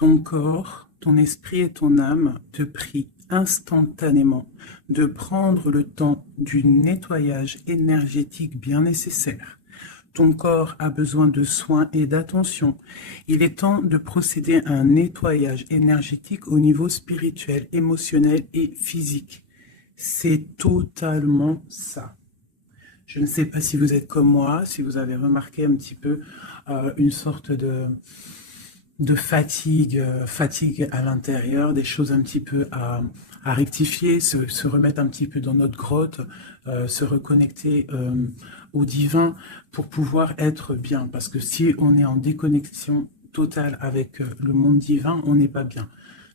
Ton corps, ton esprit et ton âme te prient instantanément de prendre le temps du nettoyage énergétique bien nécessaire. Ton corps a besoin de soins et d'attention. Il est temps de procéder à un nettoyage énergétique au niveau spirituel, émotionnel et physique. C'est totalement ça. Je ne sais pas si vous êtes comme moi, si vous avez remarqué un petit peu une sorte de fatigue à l'intérieur, des choses un petit peu à rectifier, se remettre un petit peu dans notre grotte, se reconnecter au divin pour pouvoir être bien. Parce que si on est en déconnexion totale avec le monde divin, on n'est pas bien.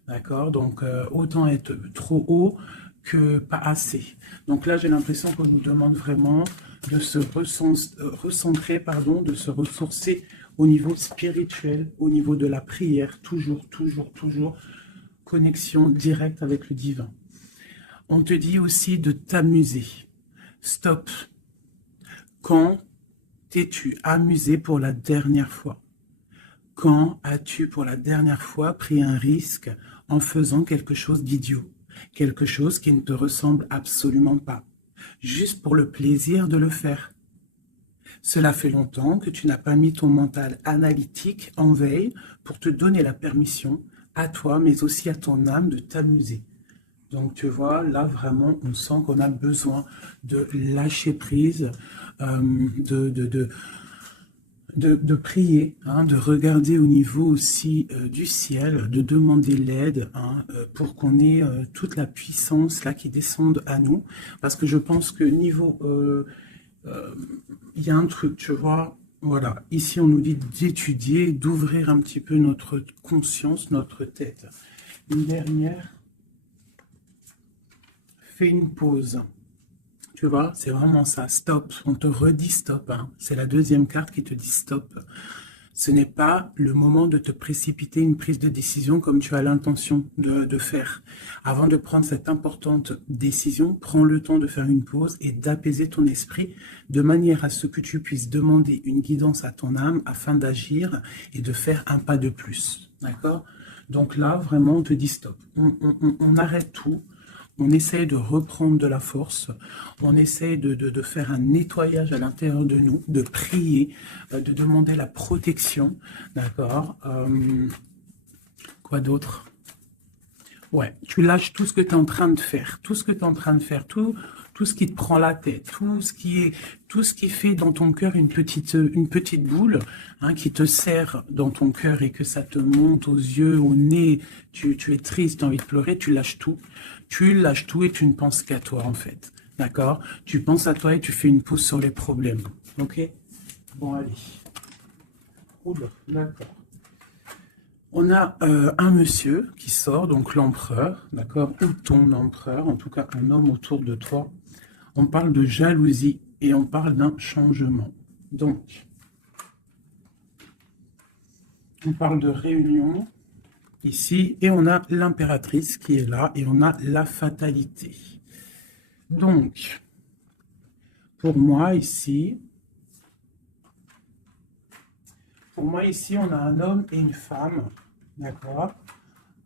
D'accord? Donc, autant être trop haut que pas assez. Donc là, j'ai l'impression qu'on nous demande vraiment de se recentrer, pardon, de se ressourcer au niveau spirituel, au niveau de la prière, toujours, toujours, toujours, connexion directe avec le divin. On te dit aussi de t'amuser. Stop. Quand t'es-tu amusé pour la dernière fois? Quand as-tu pour la dernière fois pris un risque en faisant quelque chose d'idiot? Quelque chose qui ne te ressemble absolument pas, juste pour le plaisir de le faire. Cela fait longtemps que tu n'as pas mis ton mental analytique en veille pour te donner la permission à toi, mais aussi à ton âme de t'amuser. Donc tu vois, là vraiment, on sent qu'on a besoin de lâcher prise, de prier, hein, de regarder au niveau aussi du ciel, de demander l'aide pour qu'on ait toute la puissance là qui descende à nous. Parce que je pense que niveau... il y a un truc, tu vois, voilà, ici on nous dit d'étudier, d'ouvrir un petit peu notre conscience, notre tête. Une dernière, fais une pause. Tu vois, c'est vraiment ça, stop. On te redit stop. Hein. C'est la deuxième carte qui te dit stop. Ce n'est pas le moment de te précipiter une prise de décision comme tu as l'intention de faire. Avant de prendre cette importante décision, prends le temps de faire une pause et d'apaiser ton esprit de manière à ce que tu puisses demander une guidance à ton âme afin d'agir et de faire un pas de plus. D'accord? Donc là, vraiment, on te dit stop. On arrête tout. On essaye de reprendre de la force, on essaye de faire un nettoyage à l'intérieur de nous, de prier, de demander la protection, d'accord. Quoi d'autre? Ouais, tu lâches tout ce que tu es en train de faire, tout ce que tu es en train de faire, tout ce qui te prend la tête, tout ce qui fait dans ton cœur une petite boule, hein, qui te serre dans ton cœur et que ça te monte aux yeux, au nez, tu es triste, tu as envie de pleurer, tu lâches tout. Tu lâches tout et tu ne penses qu'à toi, en fait. D'accord? Tu penses à toi et tu fais une pause sur les problèmes. Ok? Bon, allez. Oula, d'accord. On a un monsieur qui sort, donc l'empereur, d'accord? Ou ton empereur, en tout cas un homme autour de toi. On parle de jalousie et on parle d'un changement. Donc, on parle de réunion ici, et on a l'impératrice qui est là, et on a la fatalité. Donc, pour moi ici, on a un homme et une femme, d'accord.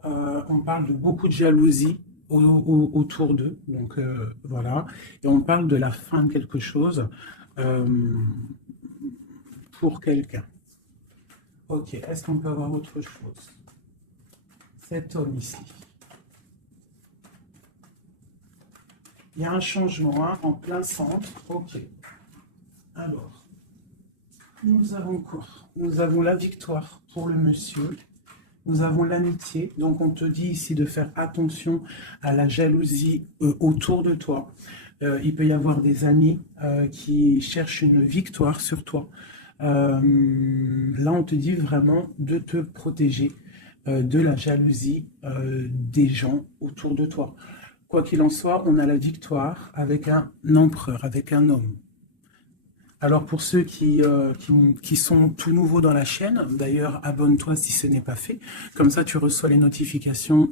On parle de beaucoup de jalousie autour d'eux, donc voilà, et on parle de la fin de quelque chose pour quelqu'un. Ok, est-ce qu'on peut avoir autre chose? Cet homme ici. Il y a un changement hein, en plein centre. Ok. Alors, nous avons quoi? Nous avons la victoire pour le monsieur. Nous avons l'amitié. Donc, on te dit ici de faire attention à la jalousie autour de toi. Il peut y avoir des amis qui cherchent une victoire sur toi. Là, on te dit vraiment de te protéger de la jalousie des gens autour de toi. Quoi qu'il en soit, on a la victoire avec un empereur, avec un homme. Alors pour ceux qui sont tout nouveaux dans la chaîne, d'ailleurs abonne-toi si ce n'est pas fait, comme ça tu reçois les notifications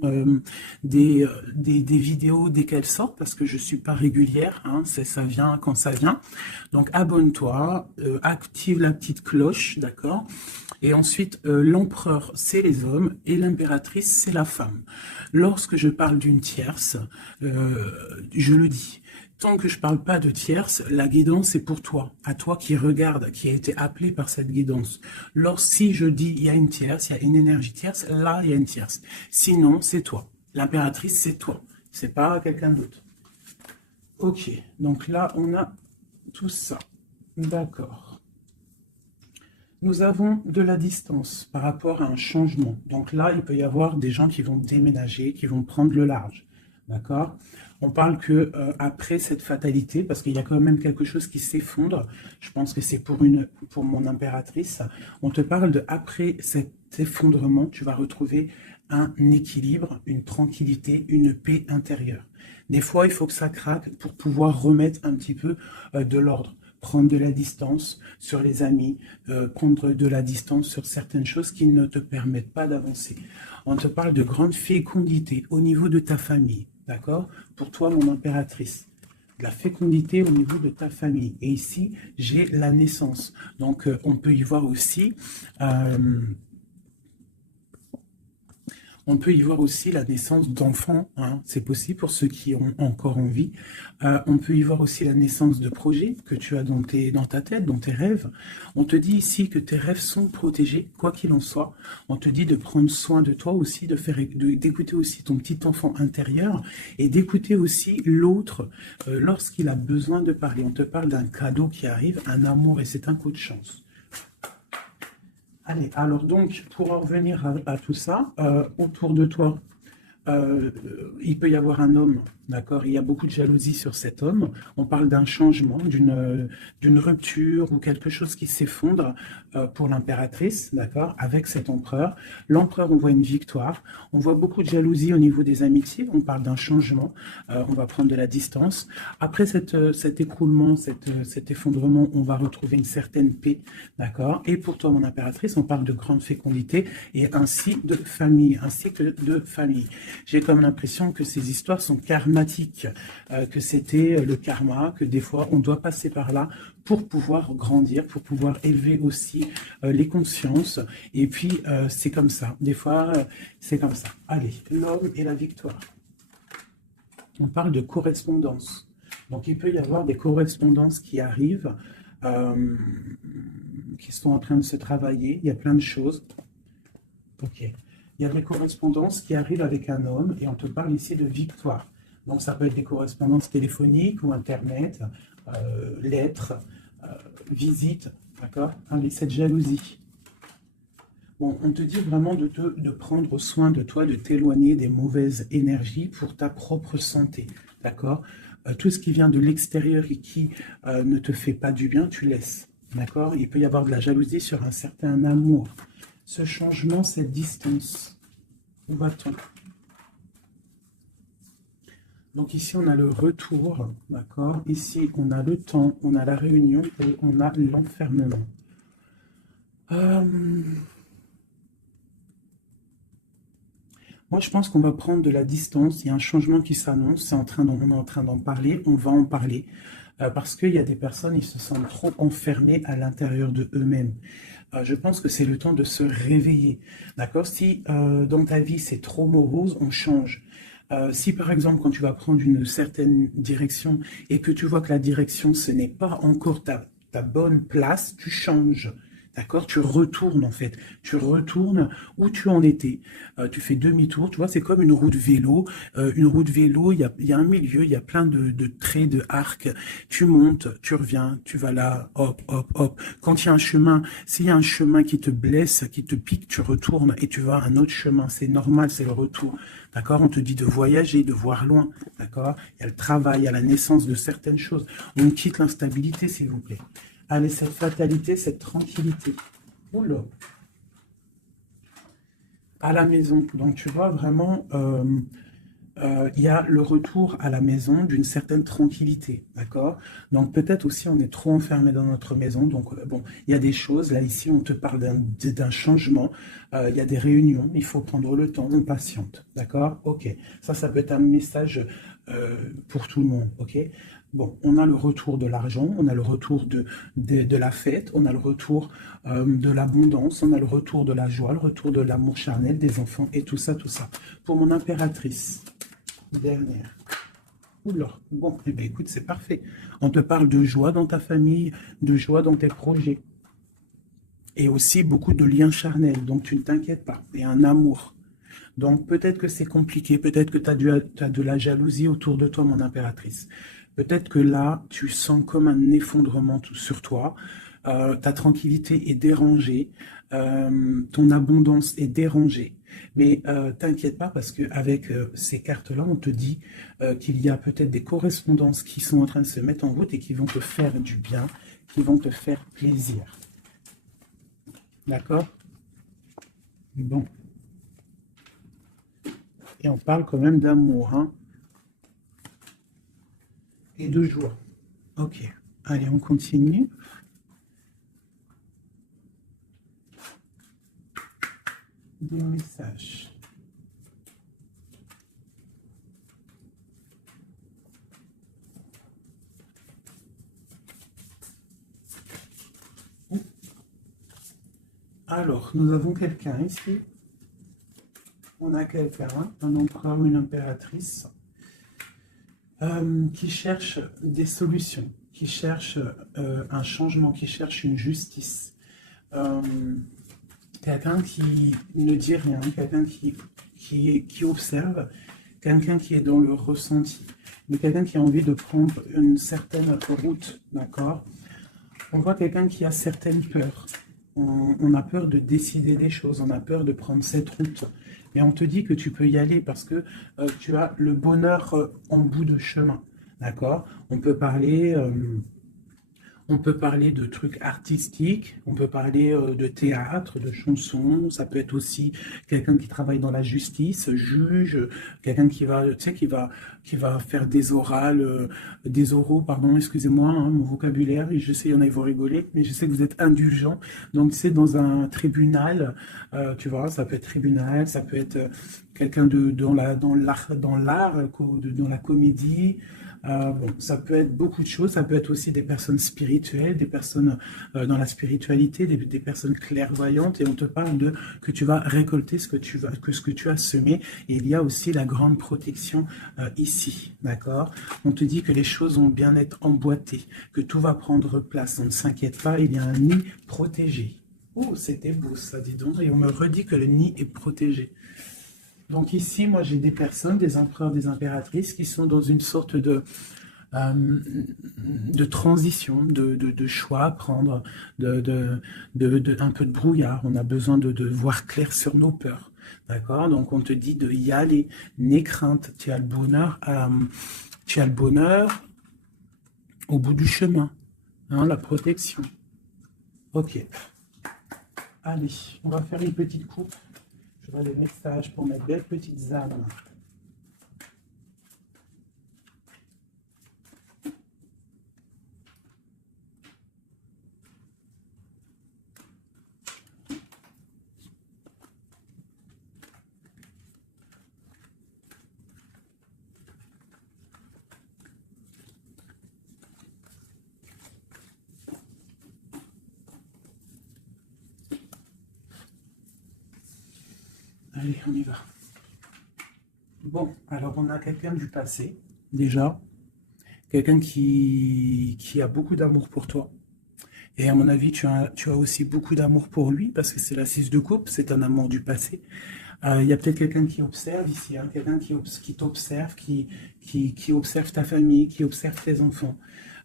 des vidéos dès qu'elles sortent, parce que je suis pas régulière, hein, ça vient quand ça vient. Donc abonne-toi, active la petite cloche, d'accord? Et ensuite, l'empereur, c'est les hommes, et l'impératrice, c'est la femme. Lorsque je parle d'une tierce, je le dis, tant que je parle pas de tierce, la guidance est pour toi, à toi qui regarde, qui a été appelé par cette guidance. Si je dis il y a une tierce, il y a une énergie tierce, là il y a une tierce. Sinon, c'est toi. L'impératrice, c'est toi. C'est pas quelqu'un d'autre. Ok, donc là, on a tout ça. D'accord. Nous avons de la distance par rapport à un changement. Donc là, il peut y avoir des gens qui vont déménager, qui vont prendre le large. D'accord? On parle que après cette fatalité, parce qu'il y a quand même quelque chose qui s'effondre, je pense que c'est pour mon impératrice, on te parle de après cet effondrement, tu vas retrouver un équilibre, une tranquillité, une paix intérieure. Des fois, il faut que ça craque pour pouvoir remettre un petit peu de l'ordre. Prendre de la distance sur les amis, prendre de la distance sur certaines choses qui ne te permettent pas d'avancer. On te parle de grande fécondité au niveau de ta famille, d'accord? Pour toi, mon impératrice. De la fécondité au niveau de ta famille. Et ici, j'ai la naissance. Donc, on peut y voir aussi... on peut y voir aussi la naissance d'enfants, hein. C'est possible pour ceux qui ont encore envie. On peut y voir aussi la naissance de projets que tu as dans ta tête, dans tes rêves. On te dit ici que tes rêves sont protégés, quoi qu'il en soit. On te dit de prendre soin de toi aussi, d'écouter aussi ton petit enfant intérieur et d'écouter aussi l'autre lorsqu'il a besoin de parler. On te parle d'un cadeau qui arrive, un amour, et c'est un coup de chance. Allez, alors donc, pour en revenir à tout ça, autour de toi, il peut y avoir un homme, d'accord? Il y a beaucoup de jalousie sur cet homme. On parle d'un changement, d'une rupture ou quelque chose qui s'effondre pour l'impératrice, d'accord? Avec cet empereur. L'empereur, on voit une victoire. On voit beaucoup de jalousie au niveau des amitiés. On parle d'un changement. On va prendre de la distance. Après cet écroulement, cet effondrement, on va retrouver une certaine paix, d'accord? Et pour toi, mon impératrice, on parle de grande fécondité et ainsi de famille, un cycle de famille. J'ai comme l'impression que ces histoires sont karmatiques, que c'était le karma, que des fois on doit passer par là pour pouvoir grandir, pour pouvoir élever aussi les consciences. Et puis c'est comme ça, des fois c'est comme ça. Allez, l'homme et la victoire. On parle de correspondance. Donc il peut y avoir des correspondances qui arrivent, qui sont en train de se travailler. Il y a plein de choses. Ok. Il y a des correspondances qui arrivent avec un homme et on te parle ici de victoire. Donc ça peut être des correspondances téléphoniques ou internet, lettres, visites, d'accord? Allez, cette jalousie. Bon, on te dit vraiment de prendre soin de toi, de t'éloigner des mauvaises énergies pour ta propre santé, d'accord? Tout ce qui vient de l'extérieur et qui ne te fait pas du bien, tu laisses, d'accord? Il peut y avoir de la jalousie sur un certain amour. Ce changement, cette distance, où va-t-on? Donc ici, on a le retour, d'accord? Ici, on a le temps, on a la réunion et on a l'enfermement. Moi, je pense qu'on va prendre de la distance. Il y a un changement qui s'annonce. On est en train d'en parler. On va en parler. Parce qu'il y a des personnes, ils se sentent trop enfermés à l'intérieur de eux-mêmes. Je pense que c'est le temps de se réveiller. D'accord? Si dans ta vie, c'est trop morose, on change. Si par exemple, quand tu vas prendre une certaine direction et que tu vois que la direction, ce n'est pas encore ta bonne place, tu changes. D'accord? Tu retournes en fait. Tu retournes où tu en étais. Tu fais demi-tour. Tu vois, c'est comme une roue de vélo. Une roue de vélo, il y a un milieu, il y a plein de traits, de arcs. Tu montes, tu reviens, tu vas là, hop, hop, hop. Quand il y a un chemin, s'il y a un chemin qui te blesse, qui te pique, tu retournes et tu vas à un autre chemin. C'est normal, c'est le retour. D'accord? On te dit de voyager, de voir loin. D'accord? Il y a le travail, il y a la naissance de certaines choses. On quitte l'instabilité, s'il vous plaît. Allez, cette fatalité, cette tranquillité. Oula. À la maison. Donc, tu vois vraiment il y a le retour à la maison d'une certaine tranquillité, d'accord? Donc peut-être aussi on est trop enfermé dans notre maison, donc bon, il y a des choses, là ici on te parle d'un changement, il y a des réunions, il faut prendre le temps, on patiente, d'accord? Ok, ça peut être un message pour tout le monde, ok? Bon, on a le retour de l'argent, on a le retour de la fête, on a le retour de l'abondance, on a le retour de la joie, le retour de l'amour charnel des enfants et tout ça, tout ça. Pour mon impératrice, dernière. Oula, bon, eh bien, écoute, c'est parfait. On te parle de joie dans ta famille, de joie dans tes projets. Et aussi beaucoup de liens charnels, donc tu ne t'inquiètes pas. Et un amour. Donc peut-être que c'est compliqué, peut-être que tu as de la jalousie autour de toi, mon impératrice. Peut-être que là, tu sens comme un effondrement sur toi. Ta tranquillité est dérangée, ton abondance est dérangée. Mais t'inquiète pas parce qu'avec ces cartes-là, on te dit qu'il y a peut-être des correspondances qui sont en train de se mettre en route et qui vont te faire du bien, qui vont te faire plaisir. D'accord? Bon. Et on parle quand même d'amour, hein? Et de joie. Ok. Allez, on continue. Des messages. Alors, nous avons quelqu'un ici. On a quelqu'un, un empereur ou une impératrice, qui cherche des solutions, qui cherche un changement, qui cherche une justice. Quelqu'un qui ne dit rien, quelqu'un qui observe, quelqu'un qui est dans le ressenti, mais quelqu'un qui a envie de prendre une certaine route, d'accord? On voit quelqu'un qui a certaines peurs. On a peur de décider des choses, on a peur de prendre cette route. Et on te dit que tu peux y aller parce que tu as le bonheur en bout de chemin, d'accord? On peut parler de trucs artistiques, on peut parler de théâtre, de chansons, ça peut être aussi quelqu'un qui travaille dans la justice, juge, quelqu'un qui va, tu sais, qui va faire des orales, des oraux, pardon, excusez-moi, hein, mon vocabulaire, et je sais, il y en a, ils vont rigoler, mais je sais que vous êtes indulgents. Donc, c'est dans un tribunal, tu vois, ça peut être tribunal, ça peut être quelqu'un dans l'art, dans la comédie, bon, ça peut être beaucoup de choses, ça peut être aussi des personnes spirituelles, des personnes dans la spiritualité, des personnes clairvoyantes, et on te parle de que tu vas récolter ce que tu as semé, et il y a aussi la grande protection ici, d'accord? On te dit que les choses vont bien être emboîtées, que tout va prendre place, on ne s'inquiète pas, il y a un nid protégé. Oh, c'était beau ça, dis donc, et on me redit que le nid est protégé. Donc ici, moi, j'ai des personnes, des empereurs, des impératrices qui sont dans une sorte de transition, de choix à prendre, un peu de brouillard. On a besoin de voir clair sur nos peurs. D'accord? Donc on te dit de y aller. N'aie crainte. Tu as le bonheur au bout du chemin. Hein, la protection. Ok. Allez, on va faire une petite coupe. Je vois les messages pour mes belles petites âmes. Allez, on y va. Bon, alors on a quelqu'un du passé, déjà. Quelqu'un qui a beaucoup d'amour pour toi. Et à mon avis, tu as aussi beaucoup d'amour pour lui, parce que c'est la 6 de coupe, c'est un amour du passé. Il y a peut-être quelqu'un qui observe ici, hein, quelqu'un qui t'observe, qui observe ta famille, qui observe tes enfants.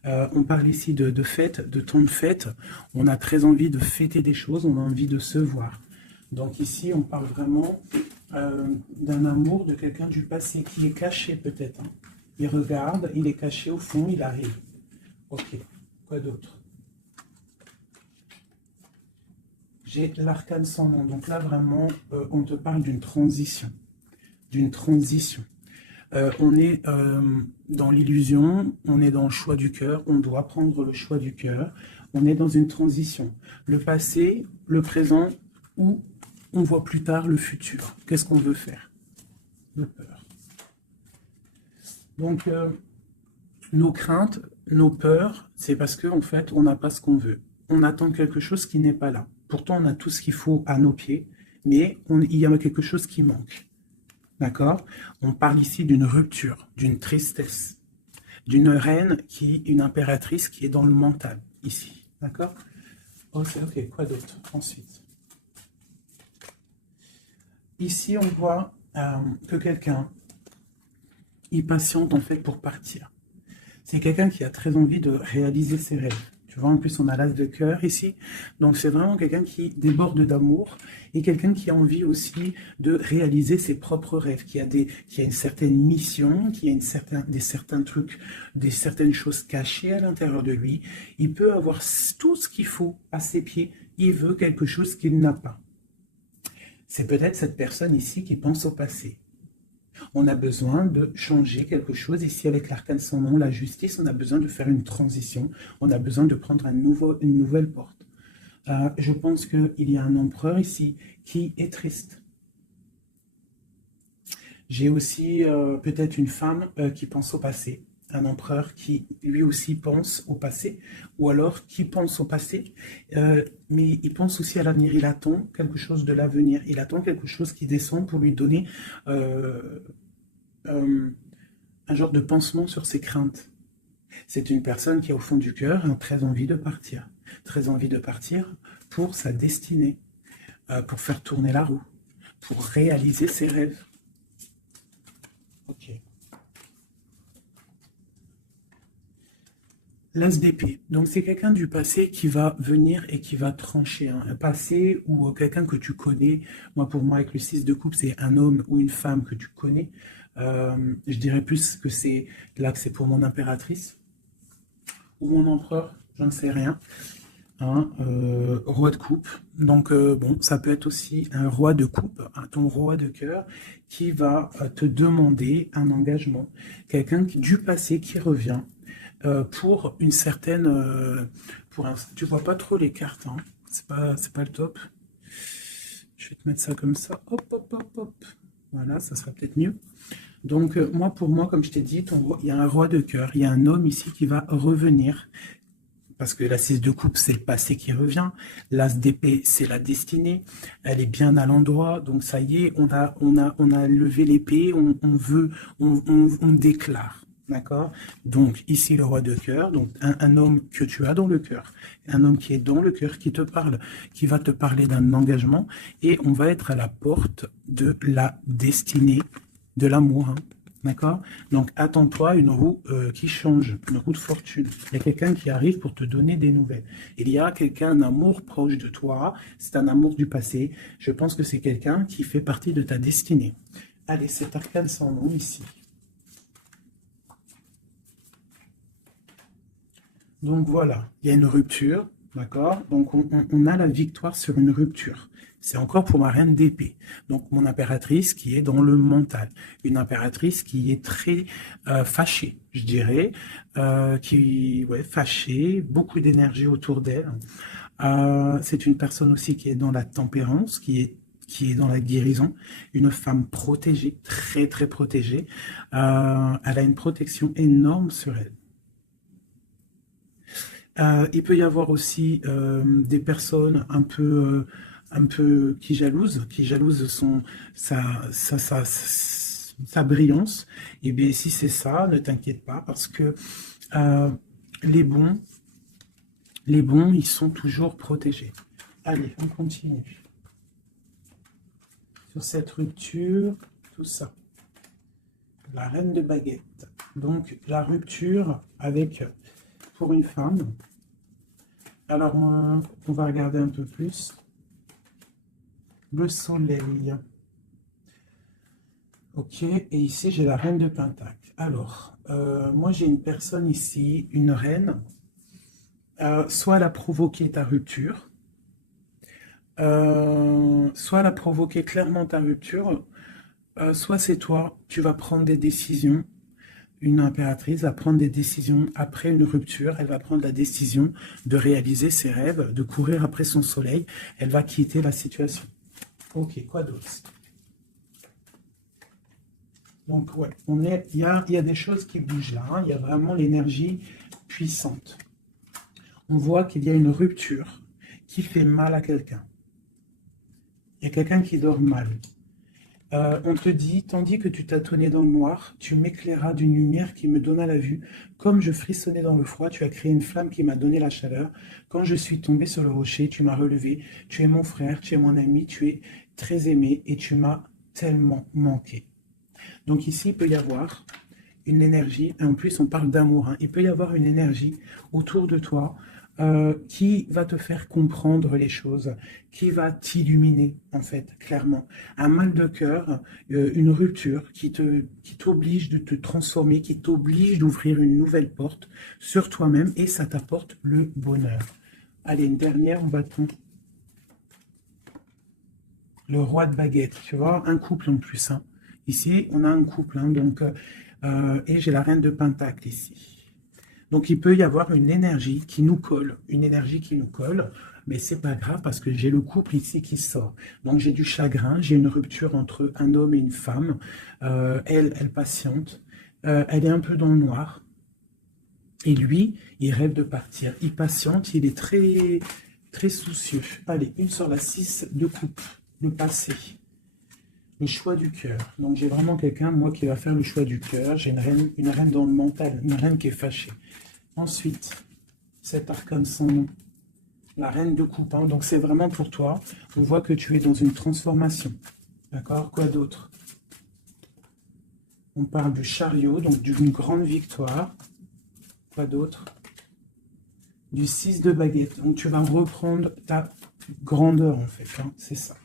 On parle ici de fête, de temps de fête. On a très envie de fêter des choses, on a envie de se voir. Donc ici, on parle vraiment d'un amour de quelqu'un du passé qui est caché peut-être. Hein. Il regarde, il est caché au fond, il arrive. Ok, quoi d'autre? J'ai l'arcane sans nom. Donc là, vraiment, on te parle d'une transition. D'une transition. On est dans l'illusion, on est dans le choix du cœur, on doit prendre le choix du cœur, on est dans une transition. Le passé, le présent, ou on voit plus tard le futur. Qu'est-ce qu'on veut faire? De peur. Donc, nos craintes, nos peurs, c'est parce qu'en fait, on n'a pas ce qu'on veut. On attend quelque chose qui n'est pas là. Pourtant, on a tout ce qu'il faut à nos pieds, mais il y a quelque chose qui manque. D'accord? On parle ici d'une rupture, d'une tristesse, d'une reine une impératrice qui est dans le mental, ici. D'accord? Ok, quoi d'autre? Ensuite. Ici, on voit que quelqu'un, il patiente en fait pour partir. C'est quelqu'un qui a très envie de réaliser ses rêves. Tu vois, en plus, on a l'as de cœur ici. Donc, c'est vraiment quelqu'un qui déborde d'amour et quelqu'un qui a envie aussi de réaliser ses propres rêves, qui a une certaine mission, qui a certains trucs, certaines choses cachées à l'intérieur de lui. Il peut avoir tout ce qu'il faut à ses pieds. Il veut quelque chose qu'il n'a pas. C'est peut-être cette personne ici qui pense au passé. On a besoin de changer quelque chose. Ici, avec l'arcane sans nom, la justice, on a besoin de faire une transition. On a besoin de prendre une nouvelle porte. Je pense qu'il y a un empereur ici qui est triste. J'ai aussi peut-être une femme qui pense au passé. Un empereur qui lui aussi pense au passé, ou alors qui pense au passé, mais il pense aussi à l'avenir. Il attend quelque chose de l'avenir. Il attend quelque chose qui descend pour lui donner un genre de pansement sur ses craintes. C'est une personne qui a au fond du cœur très envie de partir. Très envie de partir pour sa destinée, pour faire tourner la roue, pour réaliser ses rêves. Ok. L'as d'épée. Donc, c'est quelqu'un du passé qui va venir et qui va trancher. Un passé ou quelqu'un que tu connais. Moi, pour moi, avec le 6 de coupe, c'est un homme ou une femme que tu connais. Je dirais plus que c'est là que c'est pour mon impératrice ou mon empereur, j'en sais rien. Roi de coupe. Donc, bon, ça peut être aussi un roi de coupe, ton roi de cœur, qui va te demander un engagement. Quelqu'un du passé qui revient. Pour une certaine... tu vois pas trop les cartes, hein. C'est pas le top. Je vais te mettre ça comme ça. Hop, hop, hop, hop. Voilà, ça sera peut-être mieux. Donc, pour moi, comme je t'ai dit, il y a un roi de cœur. Il y a un homme ici qui va revenir. Parce que la 6 de coupe, c'est le passé qui revient. L'as d'épée, c'est la destinée. Elle est bien à l'endroit. Donc, ça y est, on a levé l'épée. On déclare. D'accord? Donc, ici, le roi de cœur, donc un homme que tu as dans le cœur, un homme qui est dans le cœur, qui te parle, qui va te parler d'un engagement, et on va être à la porte de la destinée, de l'amour. Hein. D'accord? Donc, attends-toi à une roue qui change, une roue de fortune. Il y a quelqu'un qui arrive pour te donner des nouvelles. Il y a quelqu'un, un amour proche de toi, c'est un amour du passé. Je pense que c'est quelqu'un qui fait partie de ta destinée. Allez, cet arcane sans nom ici. Donc voilà, il y a une rupture, d'accord? Donc on a la victoire sur une rupture. C'est encore pour ma reine d'épée. Donc mon impératrice qui est dans le mental. Une impératrice qui est très fâchée, je dirais. Fâchée, beaucoup d'énergie autour d'elle. C'est une personne aussi qui est dans la tempérance, qui est dans la guérison, une femme protégée, très très protégée. Elle a une protection énorme sur elle. Il peut y avoir aussi des personnes un peu qui jalousent sa brillance. Et bien si c'est ça, ne t'inquiète pas parce que les bons, ils sont toujours protégés. Allez, on continue. Sur cette rupture, tout ça. La reine de baguette. Donc la rupture avec... pour une femme. Alors, on va regarder un peu plus. Le soleil. Ok, et ici, j'ai la reine de Pentacle. Alors, moi, j'ai une personne ici, une reine. Soit elle a provoqué ta rupture, soit elle a provoqué clairement ta rupture, Soit c'est toi, tu vas prendre des décisions. Une impératrice va prendre des décisions après une rupture. Elle va prendre la décision de réaliser ses rêves, de courir après son soleil. Elle va quitter la situation. Ok, quoi d'autre? Donc, ouais, il y a des choses qui bougent là. Hein. Il y a vraiment l'énergie puissante. On voit qu'il y a une rupture qui fait mal à quelqu'un. Il y a quelqu'un qui dort mal. On te dit, tandis que tu tâtonnais dans le noir, tu m'éclairas d'une lumière qui me donna la vue. Comme je frissonnais dans le froid, tu as créé une flamme qui m'a donné la chaleur. Quand je suis tombé sur le rocher, tu m'as relevé. Tu es mon frère, tu es mon ami, tu es très aimé et tu m'as tellement manqué. Donc ici, il peut y avoir une énergie, et en plus on parle d'amour, hein. Il peut y avoir une énergie autour de toi qui va te faire comprendre les choses, qui va t'illuminer, en fait, clairement. Un mal de cœur, une rupture qui t'oblige de te transformer, qui t'oblige d'ouvrir une nouvelle porte sur toi-même, et ça t'apporte le bonheur. Allez, une dernière, on va prendre le roi de baguette, tu vois, un couple en plus, hein. Ici, on a un couple, hein, donc, et j'ai la reine de pentacle ici. Donc, il peut y avoir une énergie qui nous colle, mais c'est pas grave parce que j'ai le couple ici qui sort. Donc, j'ai du chagrin, j'ai une rupture entre un homme et une femme. Elle patiente, elle est un peu dans le noir. Et lui, il rêve de partir. Il patiente, il est très, très soucieux. Allez, une sur la 6 de coupe, le passé. Le choix du cœur. Donc, j'ai vraiment quelqu'un, moi, qui va faire le choix du cœur. J'ai une reine dans le mental, une reine qui est fâchée. Ensuite, cet arcane sans nom, la reine de coupe. Hein. Donc, c'est vraiment pour toi. On voit que tu es dans une transformation. D'accord? Quoi d'autre? On parle du chariot, donc d'une grande victoire. Quoi d'autre? Du 6 de baguette. Donc, tu vas reprendre ta grandeur, en fait. Hein. C'est ça.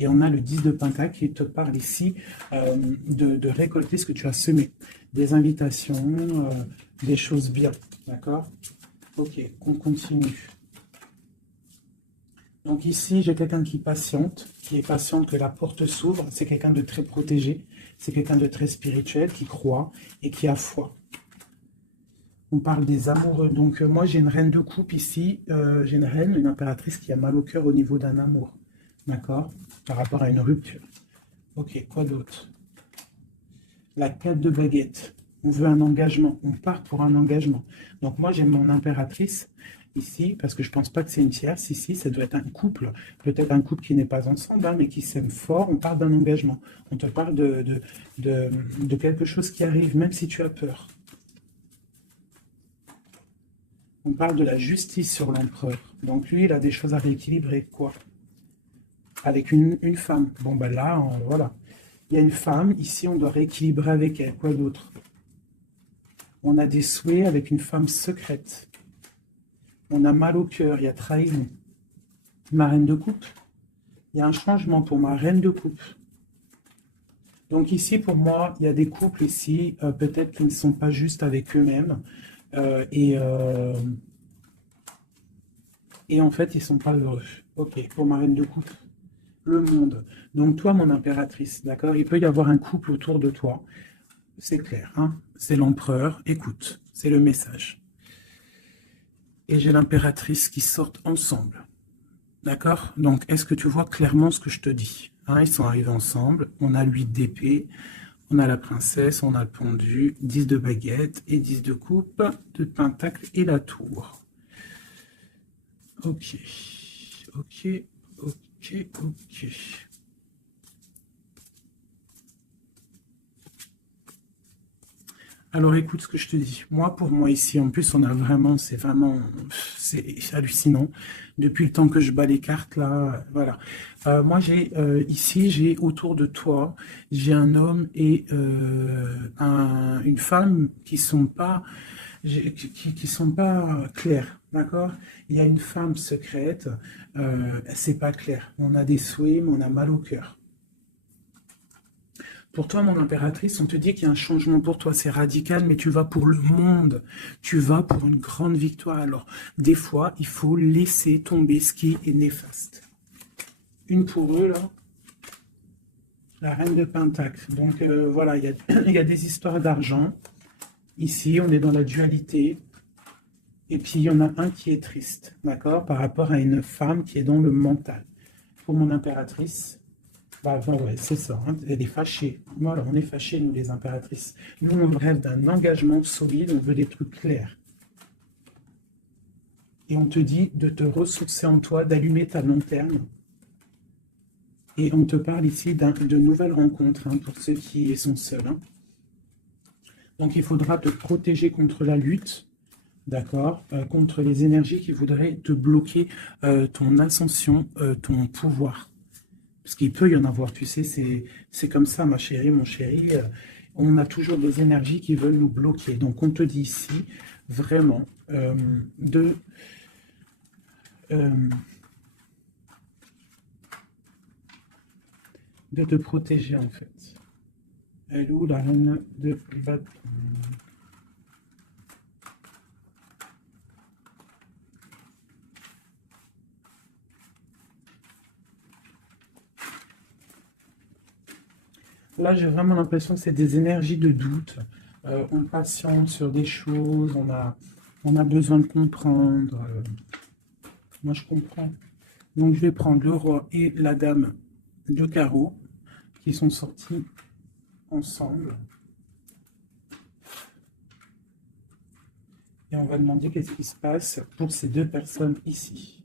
Et on a le 10 de pentacle qui te parle ici de récolter ce que tu as semé. Des invitations, des choses bien. D'accord? Ok, on continue. Donc ici, j'ai quelqu'un qui est patiente que la porte s'ouvre. C'est quelqu'un de très protégé. C'est quelqu'un de très spirituel, qui croit et qui a foi. On parle des amoureux. Donc moi, j'ai une reine de coupe ici. J'ai une reine, une impératrice qui a mal au cœur au niveau d'un amour. D'accord? Par rapport à une rupture. Ok, quoi d'autre? La 4 de baguette. On veut un engagement. On part pour un engagement. Donc moi, j'ai mon impératrice ici, parce que je ne pense pas que c'est une tierce. Ici, ça doit être un couple. Peut-être un couple qui n'est pas ensemble, hein, mais qui s'aime fort. On parle d'un engagement. On te parle de quelque chose qui arrive, même si tu as peur. On parle de la justice sur l'empereur. Donc lui, il a des choses à rééquilibrer. Quoi? Avec une femme. Bon, ben là, voilà. Il y a une femme, ici, on doit rééquilibrer avec elle. Quoi d'autre? On a des souhaits avec une femme secrète. On a mal au cœur, il y a trahison. Ma reine de coupe. Il y a un changement pour ma reine de coupe. Donc ici, pour moi, il y a des couples ici, peut-être qui ne sont pas justes avec eux-mêmes. Et en fait, ils ne sont pas heureux. Ok, pour ma reine de coupe. Le monde. Donc toi, mon impératrice, d'accord? Il peut y avoir un couple autour de toi. C'est clair, hein? C'est l'empereur. Écoute, c'est le message. Et j'ai l'impératrice qui sortent ensemble. D'accord? Donc, est-ce que tu vois clairement ce que je te dis? Hein, ils sont arrivés ensemble. On a 8 d'épée, on a la princesse, on a le pendu, 10 de baguette et 10 de coupe, de pentacle et la tour. Ok, ok, ok, ok. Alors écoute ce que je te dis. Moi, pour moi ici, en plus, on a vraiment, c'est hallucinant. Depuis le temps que je bats les cartes, là, voilà. Moi, ici, j'ai autour de toi, j'ai un homme et une femme qui sont pas, qui sont pas clairs, d'accord? Il y a une femme secrète, c'est pas clair. On a des souhaits, mais on a mal au cœur. Pour toi, mon impératrice, on te dit qu'il y a un changement pour toi, c'est radical, mais tu vas pour le monde, tu vas pour une grande victoire. Alors, des fois, il faut laisser tomber ce qui est néfaste. Une pour eux, là. La reine de Pentacle. Donc voilà, il y a des histoires d'argent. Ici, on est dans la dualité. Et puis, il y en a un qui est triste, d'accord, par rapport à une femme qui est dans le mental. Pour mon impératrice, bah, ouais, c'est ça, hein, elle est fâchée. Voilà, on est fâchés, nous, les impératrices. Nous, on rêve d'un engagement solide, on veut des trucs clairs. Et on te dit de te ressourcer en toi, d'allumer ta lanterne. Et on te parle ici de nouvelles rencontres, hein, pour ceux qui sont seuls. Hein. Donc, il faudra te protéger contre la lutte, d'accord, contre les énergies qui voudraient te bloquer ton ascension, ton pouvoir. Parce qu'il peut y en avoir, tu sais, c'est comme ça, ma chérie, mon chéri. On a toujours des énergies qui veulent nous bloquer. Donc, on te dit ici, vraiment, de te protéger, en fait. Elle est où, la reine de bâton? Là, j'ai vraiment l'impression que c'est des énergies de doute. On patiente sur des choses, on a besoin de comprendre. Moi, je comprends. Donc, je vais prendre le roi et la dame de carreau qui sont sortis ensemble. Et on va demander qu'est-ce qui se passe pour ces deux personnes ici.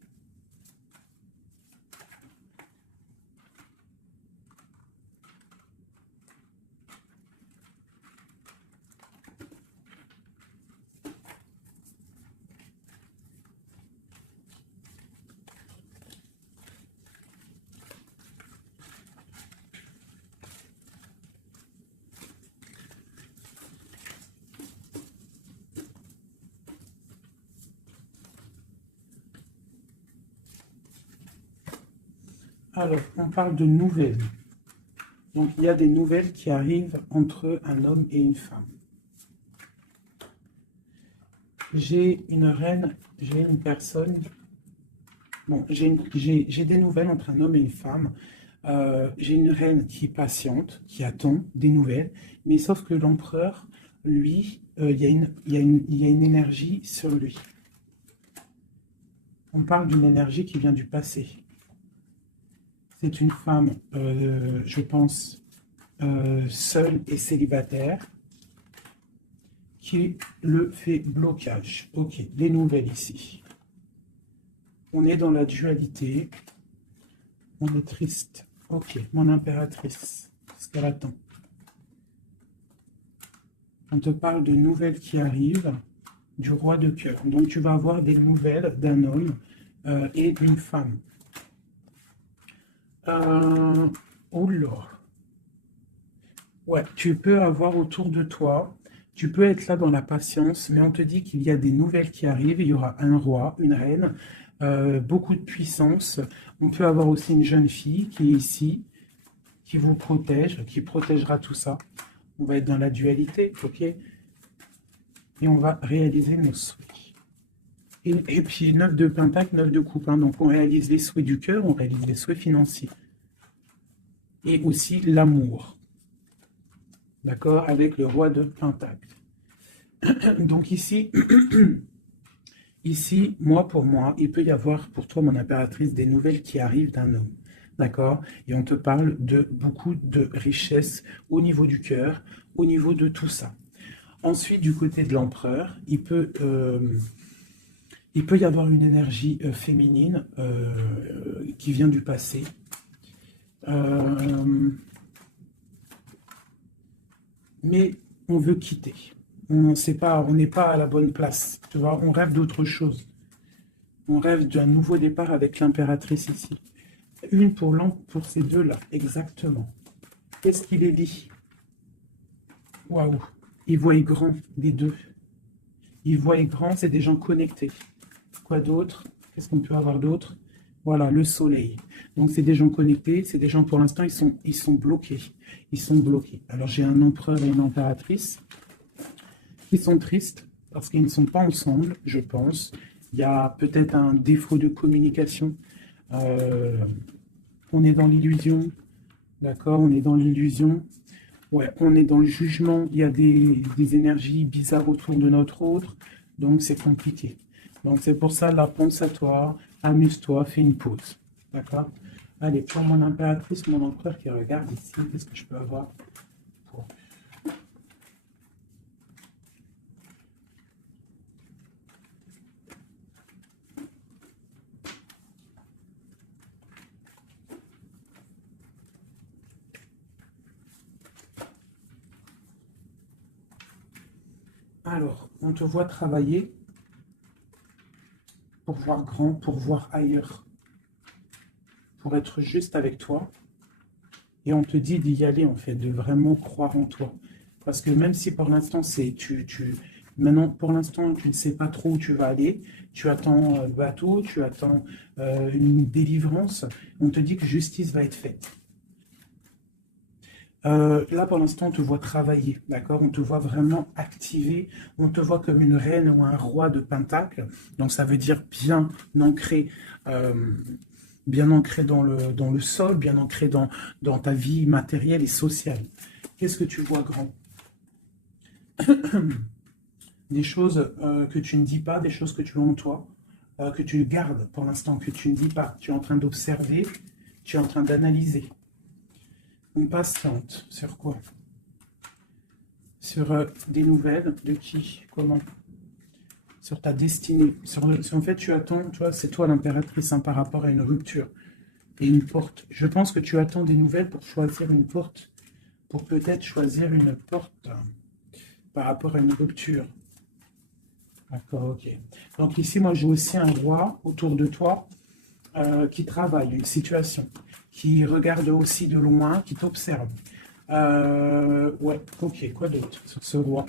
Alors, on parle de nouvelles. Donc, il y a des nouvelles qui arrivent entre un homme et une femme. J'ai une reine, j'ai une personne. Bon, j'ai des nouvelles entre un homme et une femme. J'ai une reine qui patiente, qui attend des nouvelles. Mais sauf que l'empereur, lui, il y a une énergie sur lui. On parle d'une énergie qui vient du passé. C'est une femme, je pense, seule et célibataire, qui le fait blocage. Ok, les nouvelles ici. On est dans la dualité. On est triste. Ok, mon impératrice, ce qu'elle attend. On te parle de nouvelles qui arrivent du roi de cœur. Donc tu vas avoir des nouvelles d'un homme et d'une femme. Oh là. Ouais, tu peux avoir autour de toi, tu peux être là dans la patience, mais on te dit qu'il y a des nouvelles qui arrivent. Il y aura un roi, une reine, beaucoup de puissance. On peut avoir aussi une jeune fille qui est ici, qui vous protège, qui protégera tout ça. On va être dans la dualité, ok? Et on va réaliser nos souhaits. Et puis 9 de pentacle, 9 de coupe. Hein, donc on réalise les souhaits du cœur, on réalise les souhaits financiers. Et aussi l'amour. D'accord? Avec le roi de pentacle. Donc ici, ici, pour moi, il peut y avoir pour toi, mon impératrice, des nouvelles qui arrivent d'un homme. D'accord? Et on te parle de beaucoup de richesses au niveau du cœur, au niveau de tout ça. Ensuite, du côté de l'empereur, il peut y avoir une énergie féminine qui vient du passé. Mais on veut quitter. On n'est pas à la bonne place. Tu vois, on rêve d'autre chose. On rêve d'un nouveau départ avec l'impératrice ici. Une pour ces deux-là, exactement. Qu'est-ce qu'il est dit? Waouh! Ils voient grand, les deux. Ils voient grand, c'est des gens connectés. Quoi d'autre? Qu'est-ce qu'on peut avoir d'autre? Voilà, le soleil. Donc, c'est des gens connectés, c'est des gens, pour l'instant, ils sont bloqués. Ils sont bloqués. Alors, j'ai un empereur et une impératrice qui sont tristes parce qu'ils ne sont pas ensemble, je pense. Il y a peut-être un défaut de communication. On est dans l'illusion. D'accord? On est dans l'illusion. Ouais, on est dans le jugement. Il y a des énergies bizarres autour de notre autre. Donc, c'est compliqué. Donc, c'est pour ça, là, pense à toi, amuse-toi, fais une pause. D'accord? Allez, pour mon impératrice, mon empereur qui regarde ici, qu'est-ce que je peux avoir pour... Alors, on te voit travailler pour voir grand, pour voir ailleurs, pour être juste avec toi. Et on te dit d'y aller, en fait, de vraiment croire en toi. Parce que même si pour l'instant, maintenant, pour l'instant, tu ne sais pas trop où tu vas aller, tu attends le bateau, tu attends une délivrance, on te dit que justice va être faite. Là, pour l'instant, on te voit travailler, d'accord? On te voit vraiment activer, on te voit comme une reine ou un roi de Pentacle. Donc, ça veut dire euh, bien ancré dans le sol, bien ancré dans ta vie matérielle et sociale. Qu'est-ce que tu vois grand? Des choses que tu ne dis pas, des choses que tu as en toi, que tu gardes pour l'instant, que tu ne dis pas. Tu es en train d'observer, tu es en train d'analyser. On patiente sur quoi? Sur des nouvelles de qui? Comment? Sur ta destinée. En fait, tu attends, tu vois, c'est toi l'impératrice par rapport à une rupture et une porte. Je pense que tu attends des nouvelles pour choisir une porte, pour peut-être choisir une porte par rapport à une rupture. D'accord, ok. Donc ici, moi, j'ai aussi un roi autour de toi qui travaille une situation, qui regarde aussi de loin, qui t'observe. Ouais, ok, quoi d'autre sur ce roi?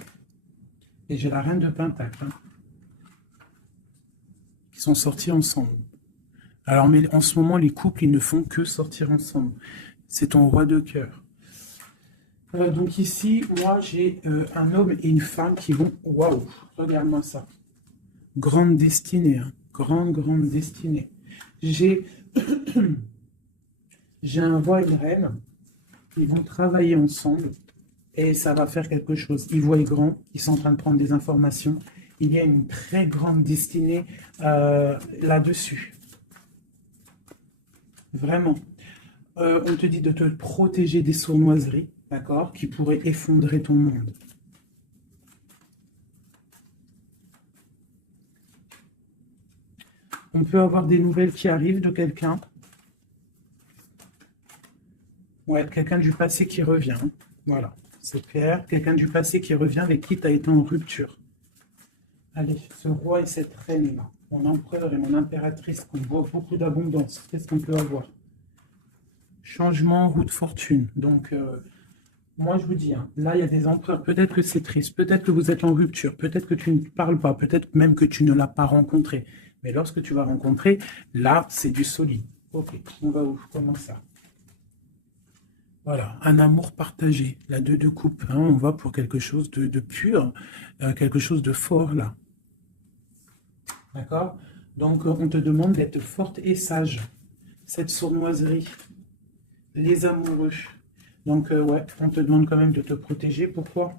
Et j'ai la reine de Pentacle, hein, qui sont sortis ensemble. Alors, mais en ce moment, les couples, ils ne font que sortir ensemble. C'est ton roi de cœur. Donc ici, moi, j'ai un homme et une femme qui vont... Waouh, regarde-moi ça. Grande destinée, hein. Grande destinée. J'ai un roi et une reine. Ils vont travailler ensemble et ça va faire quelque chose. Ils voient grand, ils sont en train de prendre des informations. Il y a une très grande destinée là-dessus. Vraiment. On te dit de te protéger des sournoiseries, d'accord, qui pourraient effondrer ton monde. On peut avoir des nouvelles qui arrivent de quelqu'un. Ouais, quelqu'un du passé qui revient. Voilà, c'est clair. Quelqu'un du passé qui revient avec qui tu as été en rupture. Allez, ce roi et cette reine-là, mon empereur et mon impératrice, qu'on voit beaucoup d'abondance. Qu'est-ce qu'on peut avoir? Changement, roue de fortune. Donc, moi, je vous dis, hein, là, il y a des empereurs. Peut-être que c'est triste, peut-être que vous êtes en rupture, peut-être que tu ne parles pas, peut-être même que tu ne l'as pas rencontré. Mais lorsque tu vas rencontrer, là, c'est du solide. Ok, on va où? Comment ça? Voilà, un amour partagé, la deux de coupe. Hein, on va pour quelque chose de pur, quelque chose de fort, là. D'accord? Donc, on te demande d'être forte et sage. Cette sournoiserie, les amoureux. Donc, ouais, on te demande quand même de te protéger. Pourquoi?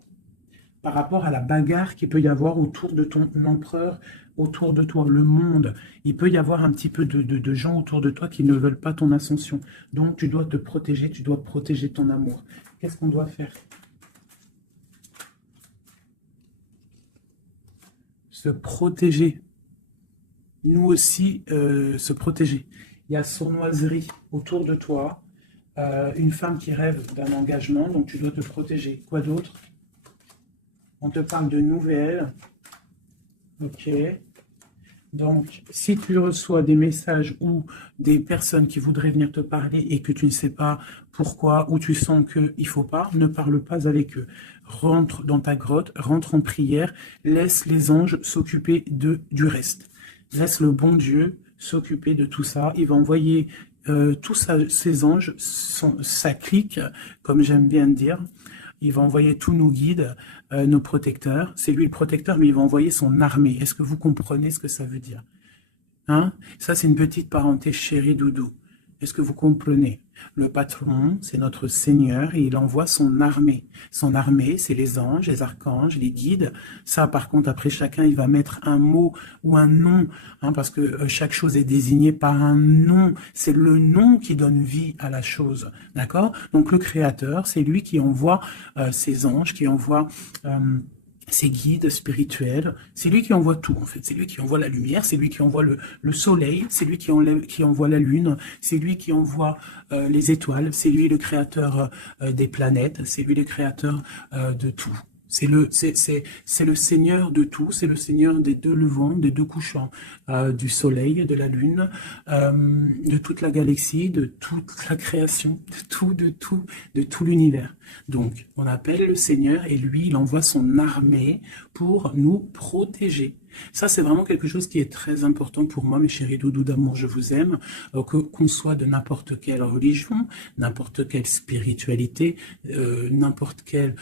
Par rapport à la bagarre qu'il peut y avoir autour de ton empereur, autour de toi, le monde. Il peut y avoir un petit peu de gens autour de toi qui ne veulent pas ton ascension. Donc, tu dois te protéger, tu dois protéger ton amour. Qu'est-ce qu'on doit faire? Se protéger. Nous aussi, se protéger. Il y a sournoiserie autour de toi. Une femme qui rêve d'un engagement, donc tu dois te protéger. Quoi d'autre? On te parle de nouvelles. Ok. Donc, si tu reçois des messages ou des personnes qui voudraient venir te parler et que tu ne sais pas pourquoi, ou tu sens qu'il ne faut pas, ne parle pas avec eux. Rentre dans ta grotte, rentre en prière, laisse les anges s'occuper du reste. Laisse le bon Dieu s'occuper de tout ça. Il va envoyer tous ses anges, sa clique, comme j'aime bien dire. Il va envoyer tous nos guides, nos protecteurs. C'est lui le protecteur, mais il va envoyer son armée. Est-ce que vous comprenez ce que ça veut dire? Hein? Ça, c'est une petite parenthèse, chérie doudou. Est-ce que vous comprenez? Le patron, c'est notre Seigneur et il envoie son armée. Son armée, c'est les anges, les archanges, les guides. Ça, par contre, après, chacun, il va mettre un mot ou un nom, hein, parce que chaque chose est désignée par un nom. C'est le nom qui donne vie à la chose, d'accord? Donc, le Créateur, c'est lui qui envoie ses anges, qui envoie... ses guides spirituels, c'est lui qui envoie tout en fait, c'est lui qui envoie la lumière, c'est lui qui envoie le soleil, c'est lui qui envoie la lune, c'est lui qui envoie les étoiles, c'est lui le créateur des planètes, c'est lui le créateur de tout. C'est le Seigneur de tout, c'est le Seigneur des deux levants, des deux couchants, du soleil, de la lune, de toute la galaxie, de toute la création, de tout l'univers. Donc, on appelle le Seigneur et lui, il envoie son armée pour nous protéger. Ça, c'est vraiment quelque chose qui est très important pour moi, mes chéris doudous d'amour, je vous aime, qu'on soit de n'importe quelle religion, n'importe quelle spiritualité, n'importe quelle